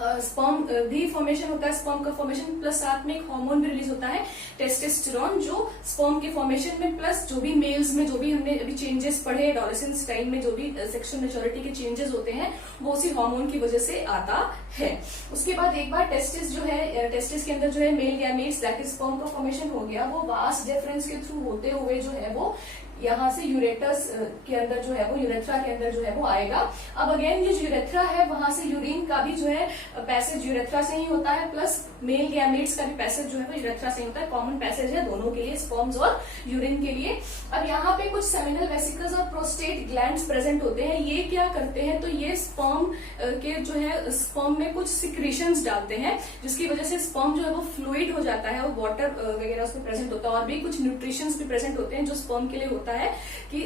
स्पर्म भी फॉर्मेशन होता है, स्पर्म का फॉर्मेशन प्लस साथ में एक हार्मोन भी रिलीज होता है टेस्टोस्टेरोन, जो स्पर्म के फॉर्मेशन में प्लस जो भी मेल्स में जो भी हमने अभी चेंजेस पढ़े एडोलेसेंस टाइम में, जो भी सेक्सुअल मैच्योरिटी के चेंजेस होते हैं वो उसी हार्मोन की वजह से आता है। उसके बाद एक बार टेस्टिस जो है, टेस्टिस के अंदर जो है male gametes that is sperm का फॉर्मेशन हो गया, वो वास डिफरेंस के थ्रू होते हुए जो है वो यहाँ से यूरेटस के अंदर जो है वो, यूरेथ्रा के अंदर जो है वो आएगा। अब अगेन ये यूरेथ्रा है, वहां से यूरिन का भी जो है पैसेज यूरेथ्रा से ही होता है, प्लस मेल गैमेट्स का भी पैसेज जो है वो यूरेथ्रा से होता है। कॉमन पैसेज है दोनों के लिए, स्पर्म्स और यूरिन के लिए। अब यहाँ पे कुछ सेमिनल वेसिकल्स और प्रोस्टेट ग्लैंड्स प्रेजेंट होते हैं। ये क्या करते हैं? तो ये स्पर्म के जो है, स्पर्म में कुछ सिक्रीशंस डालते हैं, जिसकी वजह से स्पर्म जो है वो फ्लूइड हो जाता है और वाटर वगैरह उसमें प्रेजेंट होता है। और भी कुछ न्यूट्रिशंस भी प्रेजेंट होते हैं जो स्पर्म के लिए होता है कि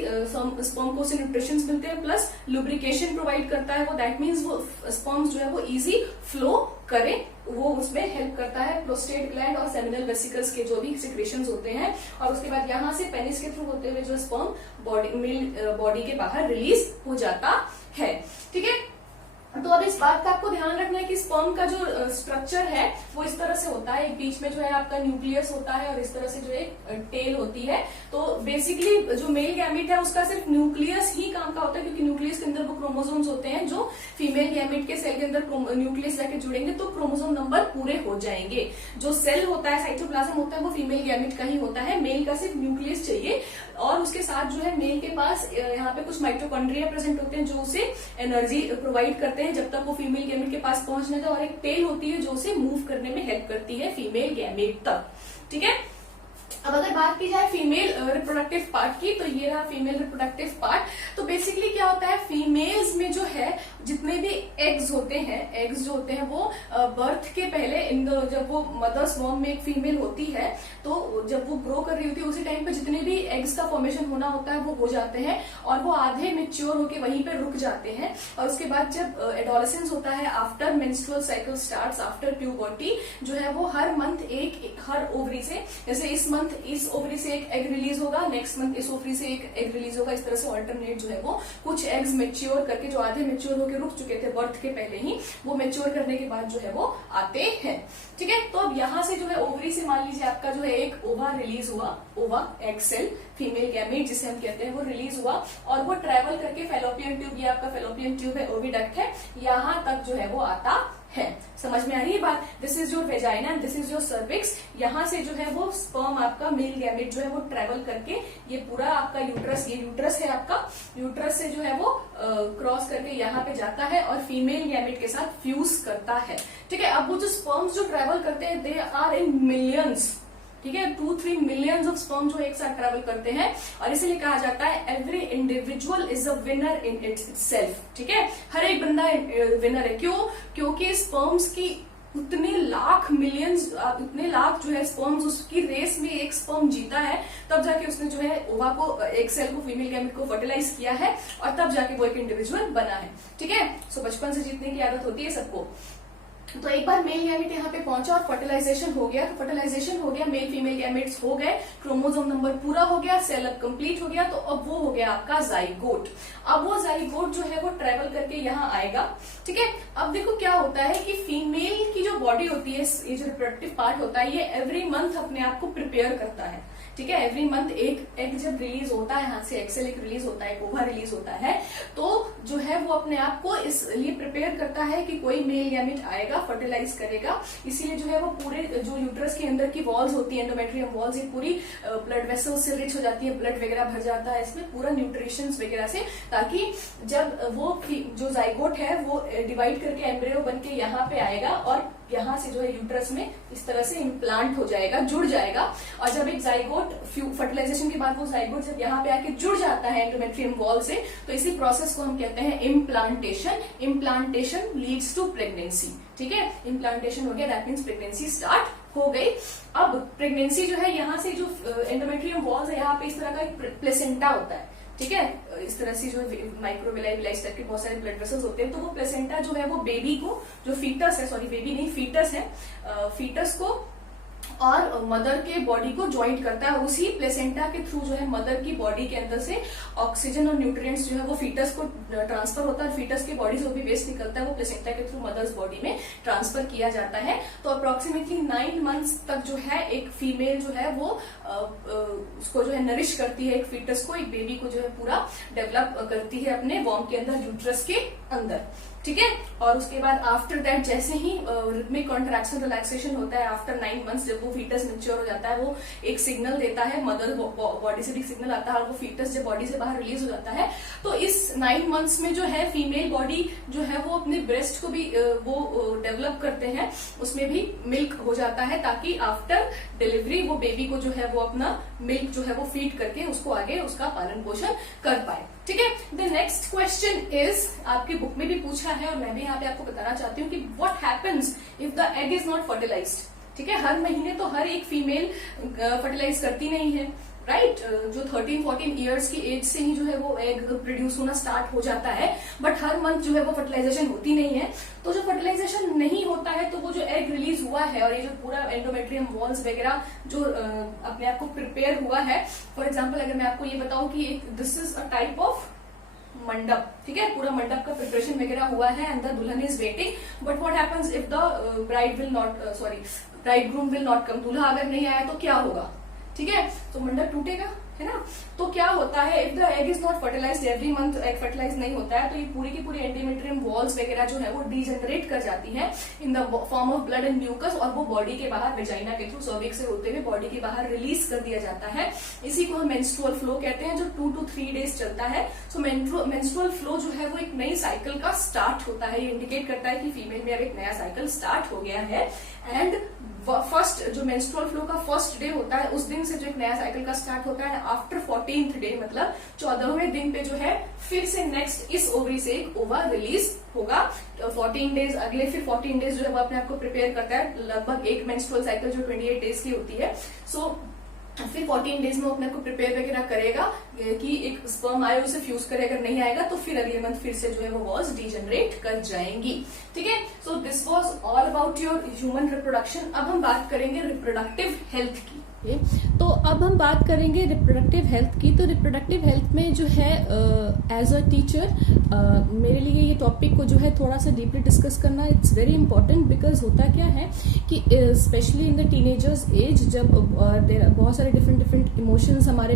स्पर्म को से न्यूट्रिशंस मिलते हैं, प्लस लुब्रिकेशन प्रोवाइड करता है वो। दैट मीन्स वो स्पर्म्स जो है वो इजी फ्लो करे, वो उसमें हेल्प करता है। प्रोस्टेट ग्लैंड और सेमिनल वेसिकल्स के जो भी सिक्रेशंस होते हैं, और उसके बाद यहाँ से पेनिस के थ्रू होते हुए जो स्पर्म बॉडी के बाहर रिलीज हो जाता है। ठीक है, तो अब इस बात का आपको ध्यान रखना है कि स्पर्म का जो स्ट्रक्चर है वो इस तरह से होता है। एक बीच में जो है आपका न्यूक्लियस होता है और इस तरह से जो एक टेल होती है। तो बेसिकली जो मेल गैमेट है उसका सिर्फ न्यूक्लियस ही काम का होता है, क्योंकि न्यूक्लियस के अंदर वो क्रोमोसोम्स होते हैं जो फीमेल गैमेट के सेल के अंदर न्यूक्लियस जाके जुड़ेंगे तो क्रोमोसोम नंबर पूरे हो जाएंगे। जो सेल होता है, साइटोप्लाज्म होता है, वो फीमेल गैमेट का ही होता है। मेल का सिर्फ न्यूक्लियस चाहिए, और उसके साथ जो है मेल के पास यहाँ पे कुछ माइटोकॉन्ड्रिया प्रेजेंट होते हैं जो उसे एनर्जी प्रोवाइड करते हैं जब तक वो फीमेल गैमेट के पास पहुंचने का, और एक टेल होती है जो उसे मूव करने में हेल्प करती है फीमेल गैमेट तक। ठीक है, अब अगर बात की जाए फीमेल रिप्रोडक्टिव पार्ट की, तो ये रहा फीमेल रिप्रोडक्टिव पार्ट। तो बेसिकली क्या होता है, फीमेल्स में जो है जितने भी एग्स होते हैं, एग्स जो होते हैं वो बर्थ के पहले जब वो मदर्स वॉर्म में एक फीमेल होती है, तो जब वो ग्रो कर रही होती है उसी टाइम पे जितने भी एग्स का फॉर्मेशन होना होता है वो हो जाते हैं, और वो आधे मेच्योर होके वहीं पे रुक जाते हैं। और उसके बाद जब एडोलेसेंस होता है, after menstrual cycle starts, after puberty, जो है वो हर मंथ हर ओवरी से, जैसे इस मंथ इस ओवरी से एक एग रिलीज होगा, नेक्स्ट मंथ इस ओवरी से एक एग रिलीज होगा, इस तरह से ऑल्टरनेट जो है वो कुछ एग्स मेच्योर करके, जो आधे मेच्योर होकर रुक चुके थे बर्थ के पहले ही, वो मेच्योर करने के बाद जो है वो आते हैं। ठीक है, तो अब यहाँ से जो है ओवरी से मान लीजिए आपका जो है एक ओवा रिलीज हुआ, ओवा एग सेल फीमेल गैमेट जिसे हम कहते हैं, वो रिलीज हुआ और वो ट्रेवल करके फेलोपियन ट्यूब, ये आपका फेलोपियन ट्यूब है, ओविडक्ट है, यहाँ तक जो है वो आता है। समझ में आ रही है बात? This is your vagina and this is your cervix. यहाँ से जो है वो स्पर्म आपका मेल गैमेट जो है वो ट्रेवल करके ये पूरा आपका यूट्रस, ये यूट्रस है आपका, यूट्रस से जो है वो क्रॉस करके यहाँ पे जाता है और फीमेल गैमेट के साथ फ्यूज करता है। ठीक है, अब वो जो स्पर्म्स जो ट्रेवल करते हैं दे आर इन मिलियंस। ठीक है, 2-3 मिलियंस ऑफ स्पर्म जो एक साथ ट्रेवल करते हैं, और इसीलिए कहा जाता है every individual is a winner in itself. ठीक है, हर एक बंदा विनर है। क्यों? क्योंकि स्पर्म्स की उतने लाख मिलियंस, इतने लाख जो है स्पर्म्स, उसकी रेस में एक स्पर्म जीता है, तब जाके उसने जो है ओवा को, एक सेल को, फीमेल गैमेट को फर्टिलाइज किया है, और तब जाके वो एक इंडिविजुअल बना है। ठीक है, सो बचपन से जीतने की आदत होती है सबको। तो एक बार मेल गैमेट यहाँ पे पहुंचा और फर्टिलाइजेशन हो गया, तो फर्टिलाइजेशन हो गया, मेल फीमेल गैमेट्स हो गए, क्रोमोसोम नंबर पूरा हो गया, सेल अब कंप्लीट हो गया, तो अब वो हो गया आपका जाइगोट। अब वो जाइगोट जो है वो ट्रेवल करके यहाँ आएगा, ठीक है। अब देखो क्या होता है कि फीमेल की जो बॉडी होती है, ये जो रिप्रोडक्टिव पार्ट होता है, ये एवरी मंथ अपने आप को प्रिपेयर करता है, ठीक है। एवरी मंथ एक एग जब रिलीज होता है, यहाँ से एग सेल एक रिलीज होता है, ओवा रिलीज होता है, तो जो है वो अपने आप को इसलिए प्रिपेयर करता है कि कोई मेल गैमेट आएगा, फर्टिलाइज करेगा। इसीलिए जो है वो पूरे जो यूट्रस के अंदर की वॉल्स होती है, एंडोमेट्रियम वॉल्स, ये पूरी ब्लड वेसल से रिच हो जाती है, ब्लड वगैरह भर जाता है इसमें पूरा न्यूट्रिशंस वगैरह से, ताकि जब वो जो जाइगोट है वो डिवाइड करके एम्ब्रियो बन के यहाँ पे आएगा और यहाँ से जो है यूट्रस में इस तरह से इम्प्लांट हो जाएगा, जुड़ जाएगा। और जब एक जाइगोट फर्टिलाइजेशन के बाद वो जाइगोट जब यहाँ पे आके जुड़ जाता है एंडोमेट्रियम वॉल से, तो इसी प्रोसेस को हम कहते हैं implantation. Implantation leads to pregnancy, ठीक है। इम्प्लांटेशन हो गया, दैट मीन्स प्रेगनेंसी स्टार्ट हो गई। अब प्रेगनेंसी जो है, यहाँ से जो एंडोमेट्रियम वॉल्स है, यहाँ पे इस तरह का एक प्लेसेंटा होता है, ठीक है। इस तरह से जो माइक्रोविलाई विलाइस टाइप के बहुत सारे ब्लड वेसल्स होते हैं, तो वो प्लेसेंटा जो है वो बेबी को, जो फीटस है, सॉरी बेबी नहीं फीटस है, फीटस को और मदर के बॉडी को ज्वाइंट करता है। उसी प्लेसेंटा के थ्रू जो है मदर की बॉडी के अंदर से ऑक्सीजन और न्यूट्रिएंट्स जो है वो फीटस को ट्रांसफर होता है। फीटस की बॉडी से जो भी वेस्ट निकलता है वो प्लेसेंटा के थ्रू मदर्स बॉडी में ट्रांसफर किया जाता है। तो अप्रोक्सीमेटली 9 मंथ्स तक जो है एक फीमेल जो है वो उसको जो है नरिश करती है, एक फीटस को, एक बेबी को जो है पूरा डेवलप करती है अपने वॉर्म के अंदर, यूट्रस के अंदर, ठीक है। और उसके बाद आफ्टर दैट जैसे ही रिथमिक कॉन्ट्रैक्शन रिलैक्सेशन होता है, आफ्टर 9 मंथ्स जब वो फीटस मैच्योर हो जाता है, वो एक सिग्नल देता है, मदर बॉडी से भी सिग्नल आता है, और वो फीटस जब बॉडी से बाहर रिलीज हो जाता है, तो इस 9 मंथ्स में जो है फीमेल बॉडी जो है वो अपने ब्रेस्ट को भी वो डेवलप करते हैं, उसमें भी मिल्क हो जाता है, ताकि आफ्टर डिलीवरी वो बेबी को जो है वो अपना मिल्क जो है वो फीड करके उसको आगे उसका पालन पोषण कर पाए, ठीक है। द नेक्स्ट क्वेश्चन इज, आपकी बुक में भी पूछा है और मैं भी यहाँ पे आपको बताना चाहती हूँ कि what happens if the egg is not fertilized, ठीक है। हर महीने तो हर एक फीमेल फर्टिलाइज करती नहीं है, राइट। जो 13-14 इयर्स की एज से ही जो है वो एग प्रोड्यूस होना स्टार्ट हो जाता है, बट हर मंथ जो है वो फर्टिलाइजेशन होती नहीं है। तो जो फर्टिलाइजेशन नहीं होता है, तो वो जो एग रिलीज हुआ है और ये जो पूरा एंडोमेट्रियम वॉल्स वगैरह जो अपने आप को प्रिपेयर हुआ है, फॉर एग्जाम्पल अगर मैं आपको ये बताऊं कि this is a type of मंडप, ठीक है, पूरा मंडप का प्रिपरेशन वगैरह हुआ है, अंदर दुल्हन is waiting, but what happens if the bridegroom will not come, दूल्हा अगर नहीं आया तो क्या होगा, ठीक है। तो मंडप टूटेगा, है ना। तो क्या होता है, if the egg is not fertilized, every month egg fertilize नहीं होता है, तो ये पूरी की पूरी एंडोमेट्रियम वॉल्स वगैरह जो है वो डीजनरेट कर जाती है in the form of blood and mucus, और वो बॉडी के बाहर वेजाइना के थ्रू सर्विक्स से होते हुए बॉडी के बाहर रिलीज कर दिया जाता है। इसी को हम मेंस्ट्रुअल फ्लो कहते हैं, जो 2 to 3 डेज चलता है। सो मेंस्ट्रुअल फ्लो जो है वो एक नई साइकिल का स्टार्ट होता है, ये इंडिकेट करता है कि फीमेल में अब एक नया साइकिल स्टार्ट हो गया है। एंड फर्स्ट जो मेंस्ट्रुअल फ्लो का फर्स्ट डे होता है, उस दिन से जो एक नया साइकिल का स्टार्ट होता है, आफ्टर 14th डे मतलब 14वें दिन पे जो है फिर से नेक्स्ट इस ओवरी से एक ओवा रिलीज होगा। 14 डेज अगले, फिर 14 डेज जो है वो अपने आप को प्रिपेयर करता है, लगभग एक मेंस्ट्रुअल साइकिल जो 28 डेज की होती है। सो फिर 14 डेज में अपने को प्रिपेयर वगैरह करेगा कि एक स्पर्म आए उसे फ्यूज करे, अगर नहीं आएगा तो फिर अगले मंथ फिर से जो है वो वॉल्स डीजनरेट कर जाएंगी, ठीक है। So this was all about your human reproduction. अब हम बात करेंगे रिप्रोडक्टिव हेल्थ की। तो अब हम बात करेंगे रिप्रोडक्टिव हेल्थ की। तो रिप्रोडक्टिव हेल्थ में जो है एज अ टीचर मेरे लिए ये टॉपिक को जो है थोड़ा सा डीपली डिस्कस करना इट्स वेरी इंपॉर्टेंट, बिकॉज होता क्या है कि specially in the teenagers age, जब बहुत सारे डिफरेंट इमोशंस हमारे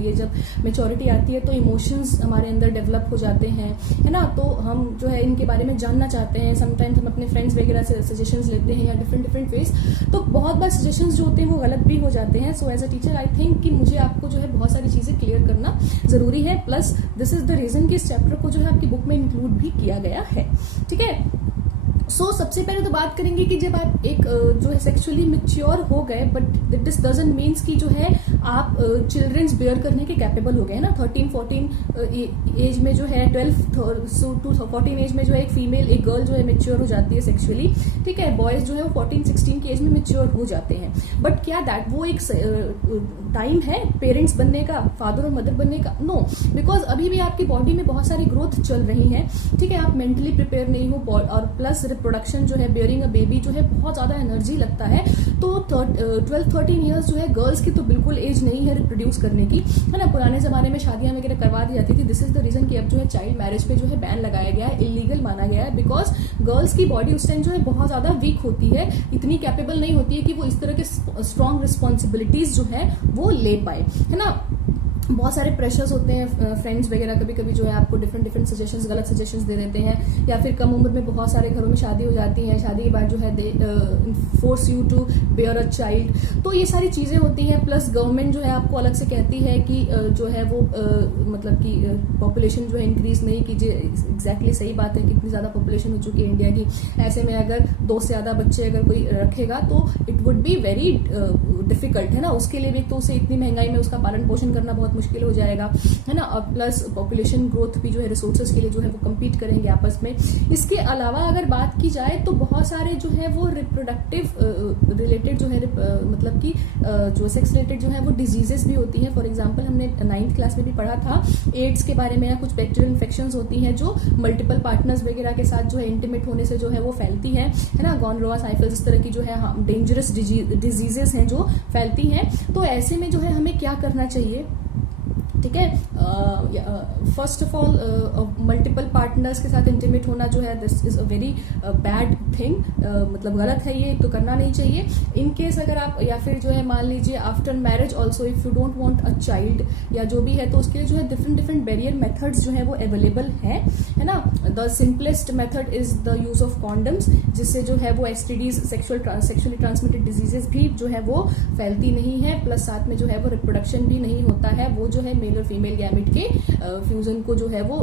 ये जब मेच्योरिटी आती है तो इमोशंस हमारे अंदर डेवलप हो जाते हैं, है ना। तो हम जो है इनके बारे में जानना चाहते हैं, समटाइम्स हम अपने फ्रेंड्स वगैरह से सजेशंस लेते हैं या डिफरेंट वेज, तो बहुत बार सजेशंस जो होते हैं वो गलत भी हो जाते हैं। So as a teacher I think कि मुझे आपको जो है बहुत सारी चीजें क्लियर करना जरूरी है, plus this is the reason कि इस चैप्टर को जो है आपकी बुक में इंक्लूड भी किया गया है, ठीक है। सो सबसे पहले तो बात करेंगे कि जब आप एक जो है सेक्सुअली मैच्योर हो गए, बट दिस डजंट मीन्स कि जो है आप चिल्ड्रंस बेयर करने के कैपेबल हो गए ना। 13-14 एज में जो है 12 to 14 एज में जो है एक फीमेल, एक गर्ल जो है मैच्योर हो जाती है सेक्सुअली, ठीक है। बॉयज जो है वो 14-16 की एज में मैच्योर हो जाते हैं, बट क्या दैट वो एक टाइम है पेरेंट्स बनने का, फादर और मदर बनने का? नो, बिकॉज अभी भी आपकी बॉडी में बहुत सारी ग्रोथ चल रही है, ठीक है, आप मेंटली प्रिपेयर नहीं हो, और प्लस रिप्रोडक्शन जो है, बियरिंग अ बेबी जो है, बहुत ज्यादा एनर्जी लगता है। तो 12-13 ईयर्स जो है गर्ल्स की तो बिल्कुल एज नहीं है रिप्रोड्यूस करने की, है ना। पुराने जमाने में शादियां वगैरह करवा दी जाती थी। दिस इज द रीजन कि अब जो है चाइल्ड मैरिज पे जो है बैन लगाया गया है, इलीगल माना गया है, बिकॉज गर्ल्स की बॉडी उस टाइम जो है बहुत ज्यादा वीक होती है, इतनी कैपेबल नहीं होती है कि वो इस तरह के स्ट्रॉन्ग रिस्पॉन्सिबिलिटीज जो है वो ले पाए, है ना। बहुत सारे प्रेशर्स होते हैं, फ्रेंड्स वगैरह कभी कभी जो है आपको डिफरेंट सजेशंस, गलत सजेशंस दे देते हैं, या फिर कम उम्र में बहुत सारे घरों में शादी हो जाती है, शादी के बाद जो है they force you to bear a child. तो ये सारी चीजें होती हैं। प्लस गवर्नमेंट जो है आपको अलग से कहती है कि जो है वो मतलब कि पॉपुलेशन जो है इंक्रीज नहीं कीजिए। एग्जैक्टली सही बात है, कितनी ज्यादा पॉपुलेशन हो चुकी है इंडिया की। ऐसे में अगर 2 से ज्यादा बच्चे अगर कोई रखेगा तो it would be very difficult, है ना। उसके लिए भी तो उसे इतनी महंगाई में उसका पालन पोषण करना बहुत मुश्किल हो जाएगा, है ना। और प्लस पॉपुलेशन ग्रोथ भी जो है रिसोर्सेज के लिए जो है वो कम्पीट करेंगे आपस में। इसके अलावा अगर बात की जाए तो बहुत सारे जो है वो रिप्रोडक्टिव रिलेटेड जो है मतलब कि जो सेक्स रिलेटेड जो है वो डिजीजेस भी होती हैं। फॉर एग्जाम्पल हमने 9th क्लास में भी पढ़ा था एड्स के बारे में, या कुछ बैक्टीरियल इन्फेक्शंस होती हैं जो मल्टीपल पार्टनर्स वगैरह के साथ जो है इंटीमेट होने से जो है वो फैलती है ना। गॉनोरोआ, साइफिलिस, इस तरह की जो है डेंजरस डिजीजेस हैं जो फैलती हैं। तो ऐसे में जो है हमें क्या करना चाहिए, ठीक है। First of all multiple partners के साथ इंटीमेट होना जो है this is a very bad thing, मतलब गलत है, ये तो करना नहीं चाहिए। इन केस अगर आप, या फिर जो है मान लीजिए after marriage also if you don't want a child या जो भी है, तो उसके लिए जो है डिफरेंट बैरियर मेथड्स जो है वो अवेलेबल है ना। The simplest method is the use of condoms, जिससे जो है वो एसटीडीज, सेक्सुअली ट्रांसमिटेड डिजीजेस भी जो है वो फैलती नहीं है। प्लस साथ में जो है वो रिप्रोडक्शन भी नहीं होता है, वो जो है मेल और फीमेल गैमेट के फ्यूजन को जो है वो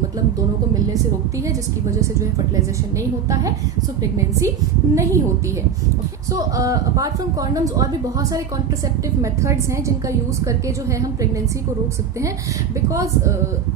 मतलब दोनों को मिलने से रोकती है, जिसकी वजह से जो है फर्टिलाइजेशन नहीं होता है, सो प्रेगनेंसी नहीं होती है। सो अपार्ट फ्रॉम कॉन्डम्स और भी बहुत सारे कॉन्ट्रासेप्टिव मेथड्स हैं जिनका यूज करके जो है हम प्रेगनेंसी को रोक सकते हैं। Because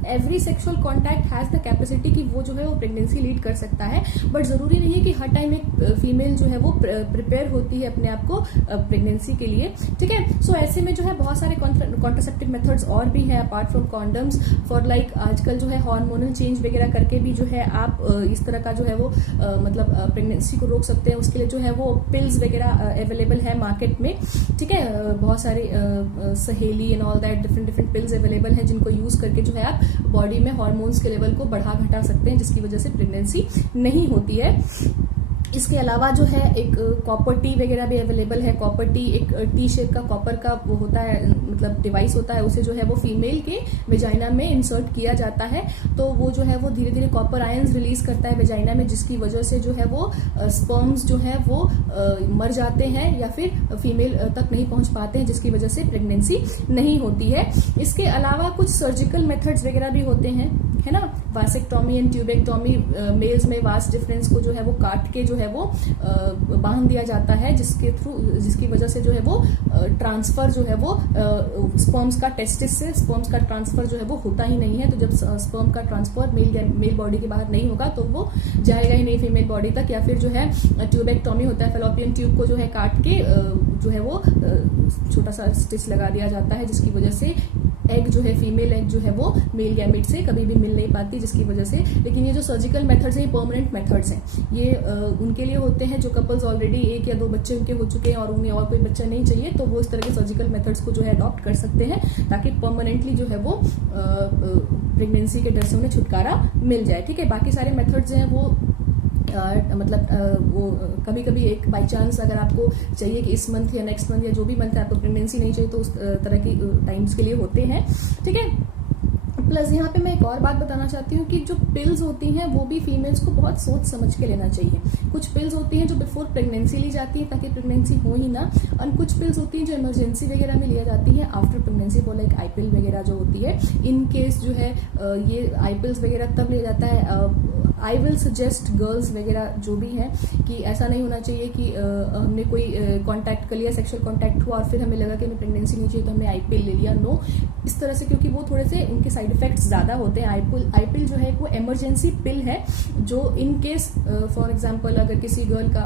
every sexual contact has the capacity कि वो जो है वो प्रेगनेंसी लीड कर सकता है, बट जरूरी नहीं है कि हर टाइम एक फीमेल जो है वो प्रिपेयर होती है अपने आप को प्रेगनेंसी के लिए, ठीक है। सो ऐसे में जो है बहुत सारे कॉन्ट्रासेप्टिव मेथड्स और भी है apart from condoms, for like आजकल जो है हार्मोनल चेंज वगैरह करके भी जो है आप इस तरह का जो है वो मतलब प्रेगनेंसी को रोक सकते हैं। उसके लिए जो है वो पिल्स वगैरह अवेलेबल है मार्केट में, ठीक है। बहुत सारे सहेली and all that different pills available हैं जिनको यूज करके जो है आप बॉडी में हार्मोन्स के लेवल को बढ़ा घटा सकते हैं, जिसकी वजह से प्रेगनेंसी नहीं होती है। इसके अलावा जो है एक कॉपर टी वगैरह भी अवेलेबल है। कॉपर टी एक टी शेप का कॉपर का वो होता है, मतलब डिवाइस होता है, उसे जो है वो फीमेल के वेजाइना में इंसर्ट किया जाता है, तो वो जो है वो धीरे धीरे कॉपर आयंस रिलीज करता है वेजाइना में, जिसकी वजह से जो है वो स्पर्म्स जो है वो मर जाते हैं या फिर फीमेल तक नहीं पहुंच पाते हैं, जिसकी वजह से प्रेगनेंसी नहीं होती है। इसके अलावा कुछ सर्जिकल मेथड्स वगैरह भी होते हैं, है ना। वासेक्टोमी एंड ट्यूबेक्टोमी, मेल्स में वास डिफरेंस को जो है वो काट के जो है वो बांध दिया जाता है, जिसकी वजह से जो है वो ट्रांसफर जो है वो स्पर्म्स का टेस्टिस से स्पर्म्स का ट्रांसफर जो है वो होता ही नहीं है। तो जब स्पर्म का ट्रांसफर मेल बॉडी के बाहर नहीं होगा तो वो जाएगा ही नहीं फीमेल बॉडी तक। या फिर जो है ट्यूबेक्टोमी होता है, फेलोपियन ट्यूब को जो है काट के जो है वो छोटा सा स्टिच लगा दिया जाता है, जिसकी वजह से एग जो है फीमेल एग जो है वो मेल गैमेट से कभी भी मिल नहीं पाती, जिसकी वजह से। लेकिन ये जो सर्जिकल मेथड्स हैं ये परमानेंट मेथड्स हैं, ये उनके लिए होते हैं जो कपल्स ऑलरेडी 1 या 2 बच्चे उनके हो चुके हैं और उन्हें और कोई बच्चा नहीं चाहिए, तो वो इस तरह के सर्जिकल मेथड्स को जो है अडॉप्ट कर सकते हैं, ताकि परमानेंटली जो है वो प्रेगनेंसी के डर से उन्हें छुटकारा मिल जाए, ठीक है। बाकी सारे मेथड्स हैं वो मतलब वो कभी कभी एक बाई चांस अगर आपको चाहिए कि इस मंथ या नेक्स्ट मंथ या जो भी मंथ है आपको प्रेगनेंसी नहीं चाहिए, तो उस तरह की टाइम्स के लिए होते हैं, ठीक है। प्लस यहाँ पे मैं एक और बात बताना चाहती हूँ कि जो पिल्स होती हैं वो भी फीमेल्स को बहुत सोच समझ के लेना चाहिए। कुछ पिल्स होती हैं जो बिफोर प्रेगनेंसी ली जाती है ताकि प्रेगनेंसी हो ही ना, और कुछ पिल्स होती हैं जो इमरजेंसी वगैरह में लिया जाती है आफ्टर प्रेगनेंसी, वो लाइक आई पिल वगैरह जो होती है। इन केस जो है ये आई पिल्स वगैरह तब लिया जाता है। आई विल सजेस्ट गर्ल्स वगैरह जो भी हैं कि ऐसा नहीं होना चाहिए कि हमने कोई कांटेक्ट कर लिया, सेक्सुअल कांटेक्ट हुआ और फिर हमें लगा कि हमें प्रेगनेंसी नहीं चाहिए तो हमने आई पिल ले लिया। नो, इस तरह से, क्योंकि वो थोड़े से उनके साइड इफेक्ट्स ज्यादा होते हैं। आई पिल जो है वो इमरजेंसी पिल है, जो इन केस फॉर एग्जाम्पल अगर किसी गर्ल का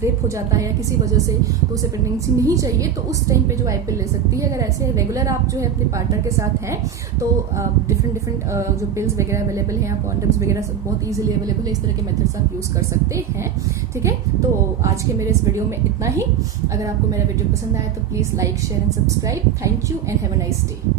रेप हो जाता है या किसी वजह से तो उसे प्रेगनेंसी नहीं चाहिए, तो उस टाइम पे जो आईपीएल ले सकती है। अगर ऐसे रेगुलर आप जो है अपने पार्टनर के साथ हैं तो डिफरेंट जो पिल्स वगैरह अवेलेबल हैं, कॉन्डम्स वगैरह सब बहुत इजीली अवेलेबल है, इस तरह के मेथड्स आप यूज कर सकते हैं। ठीक है, तो आज के मेरे इस वीडियो में इतना ही। अगर आपको मेरा वीडियो पसंद आया तो please like, share and subscribe. Thank you and have a nice day.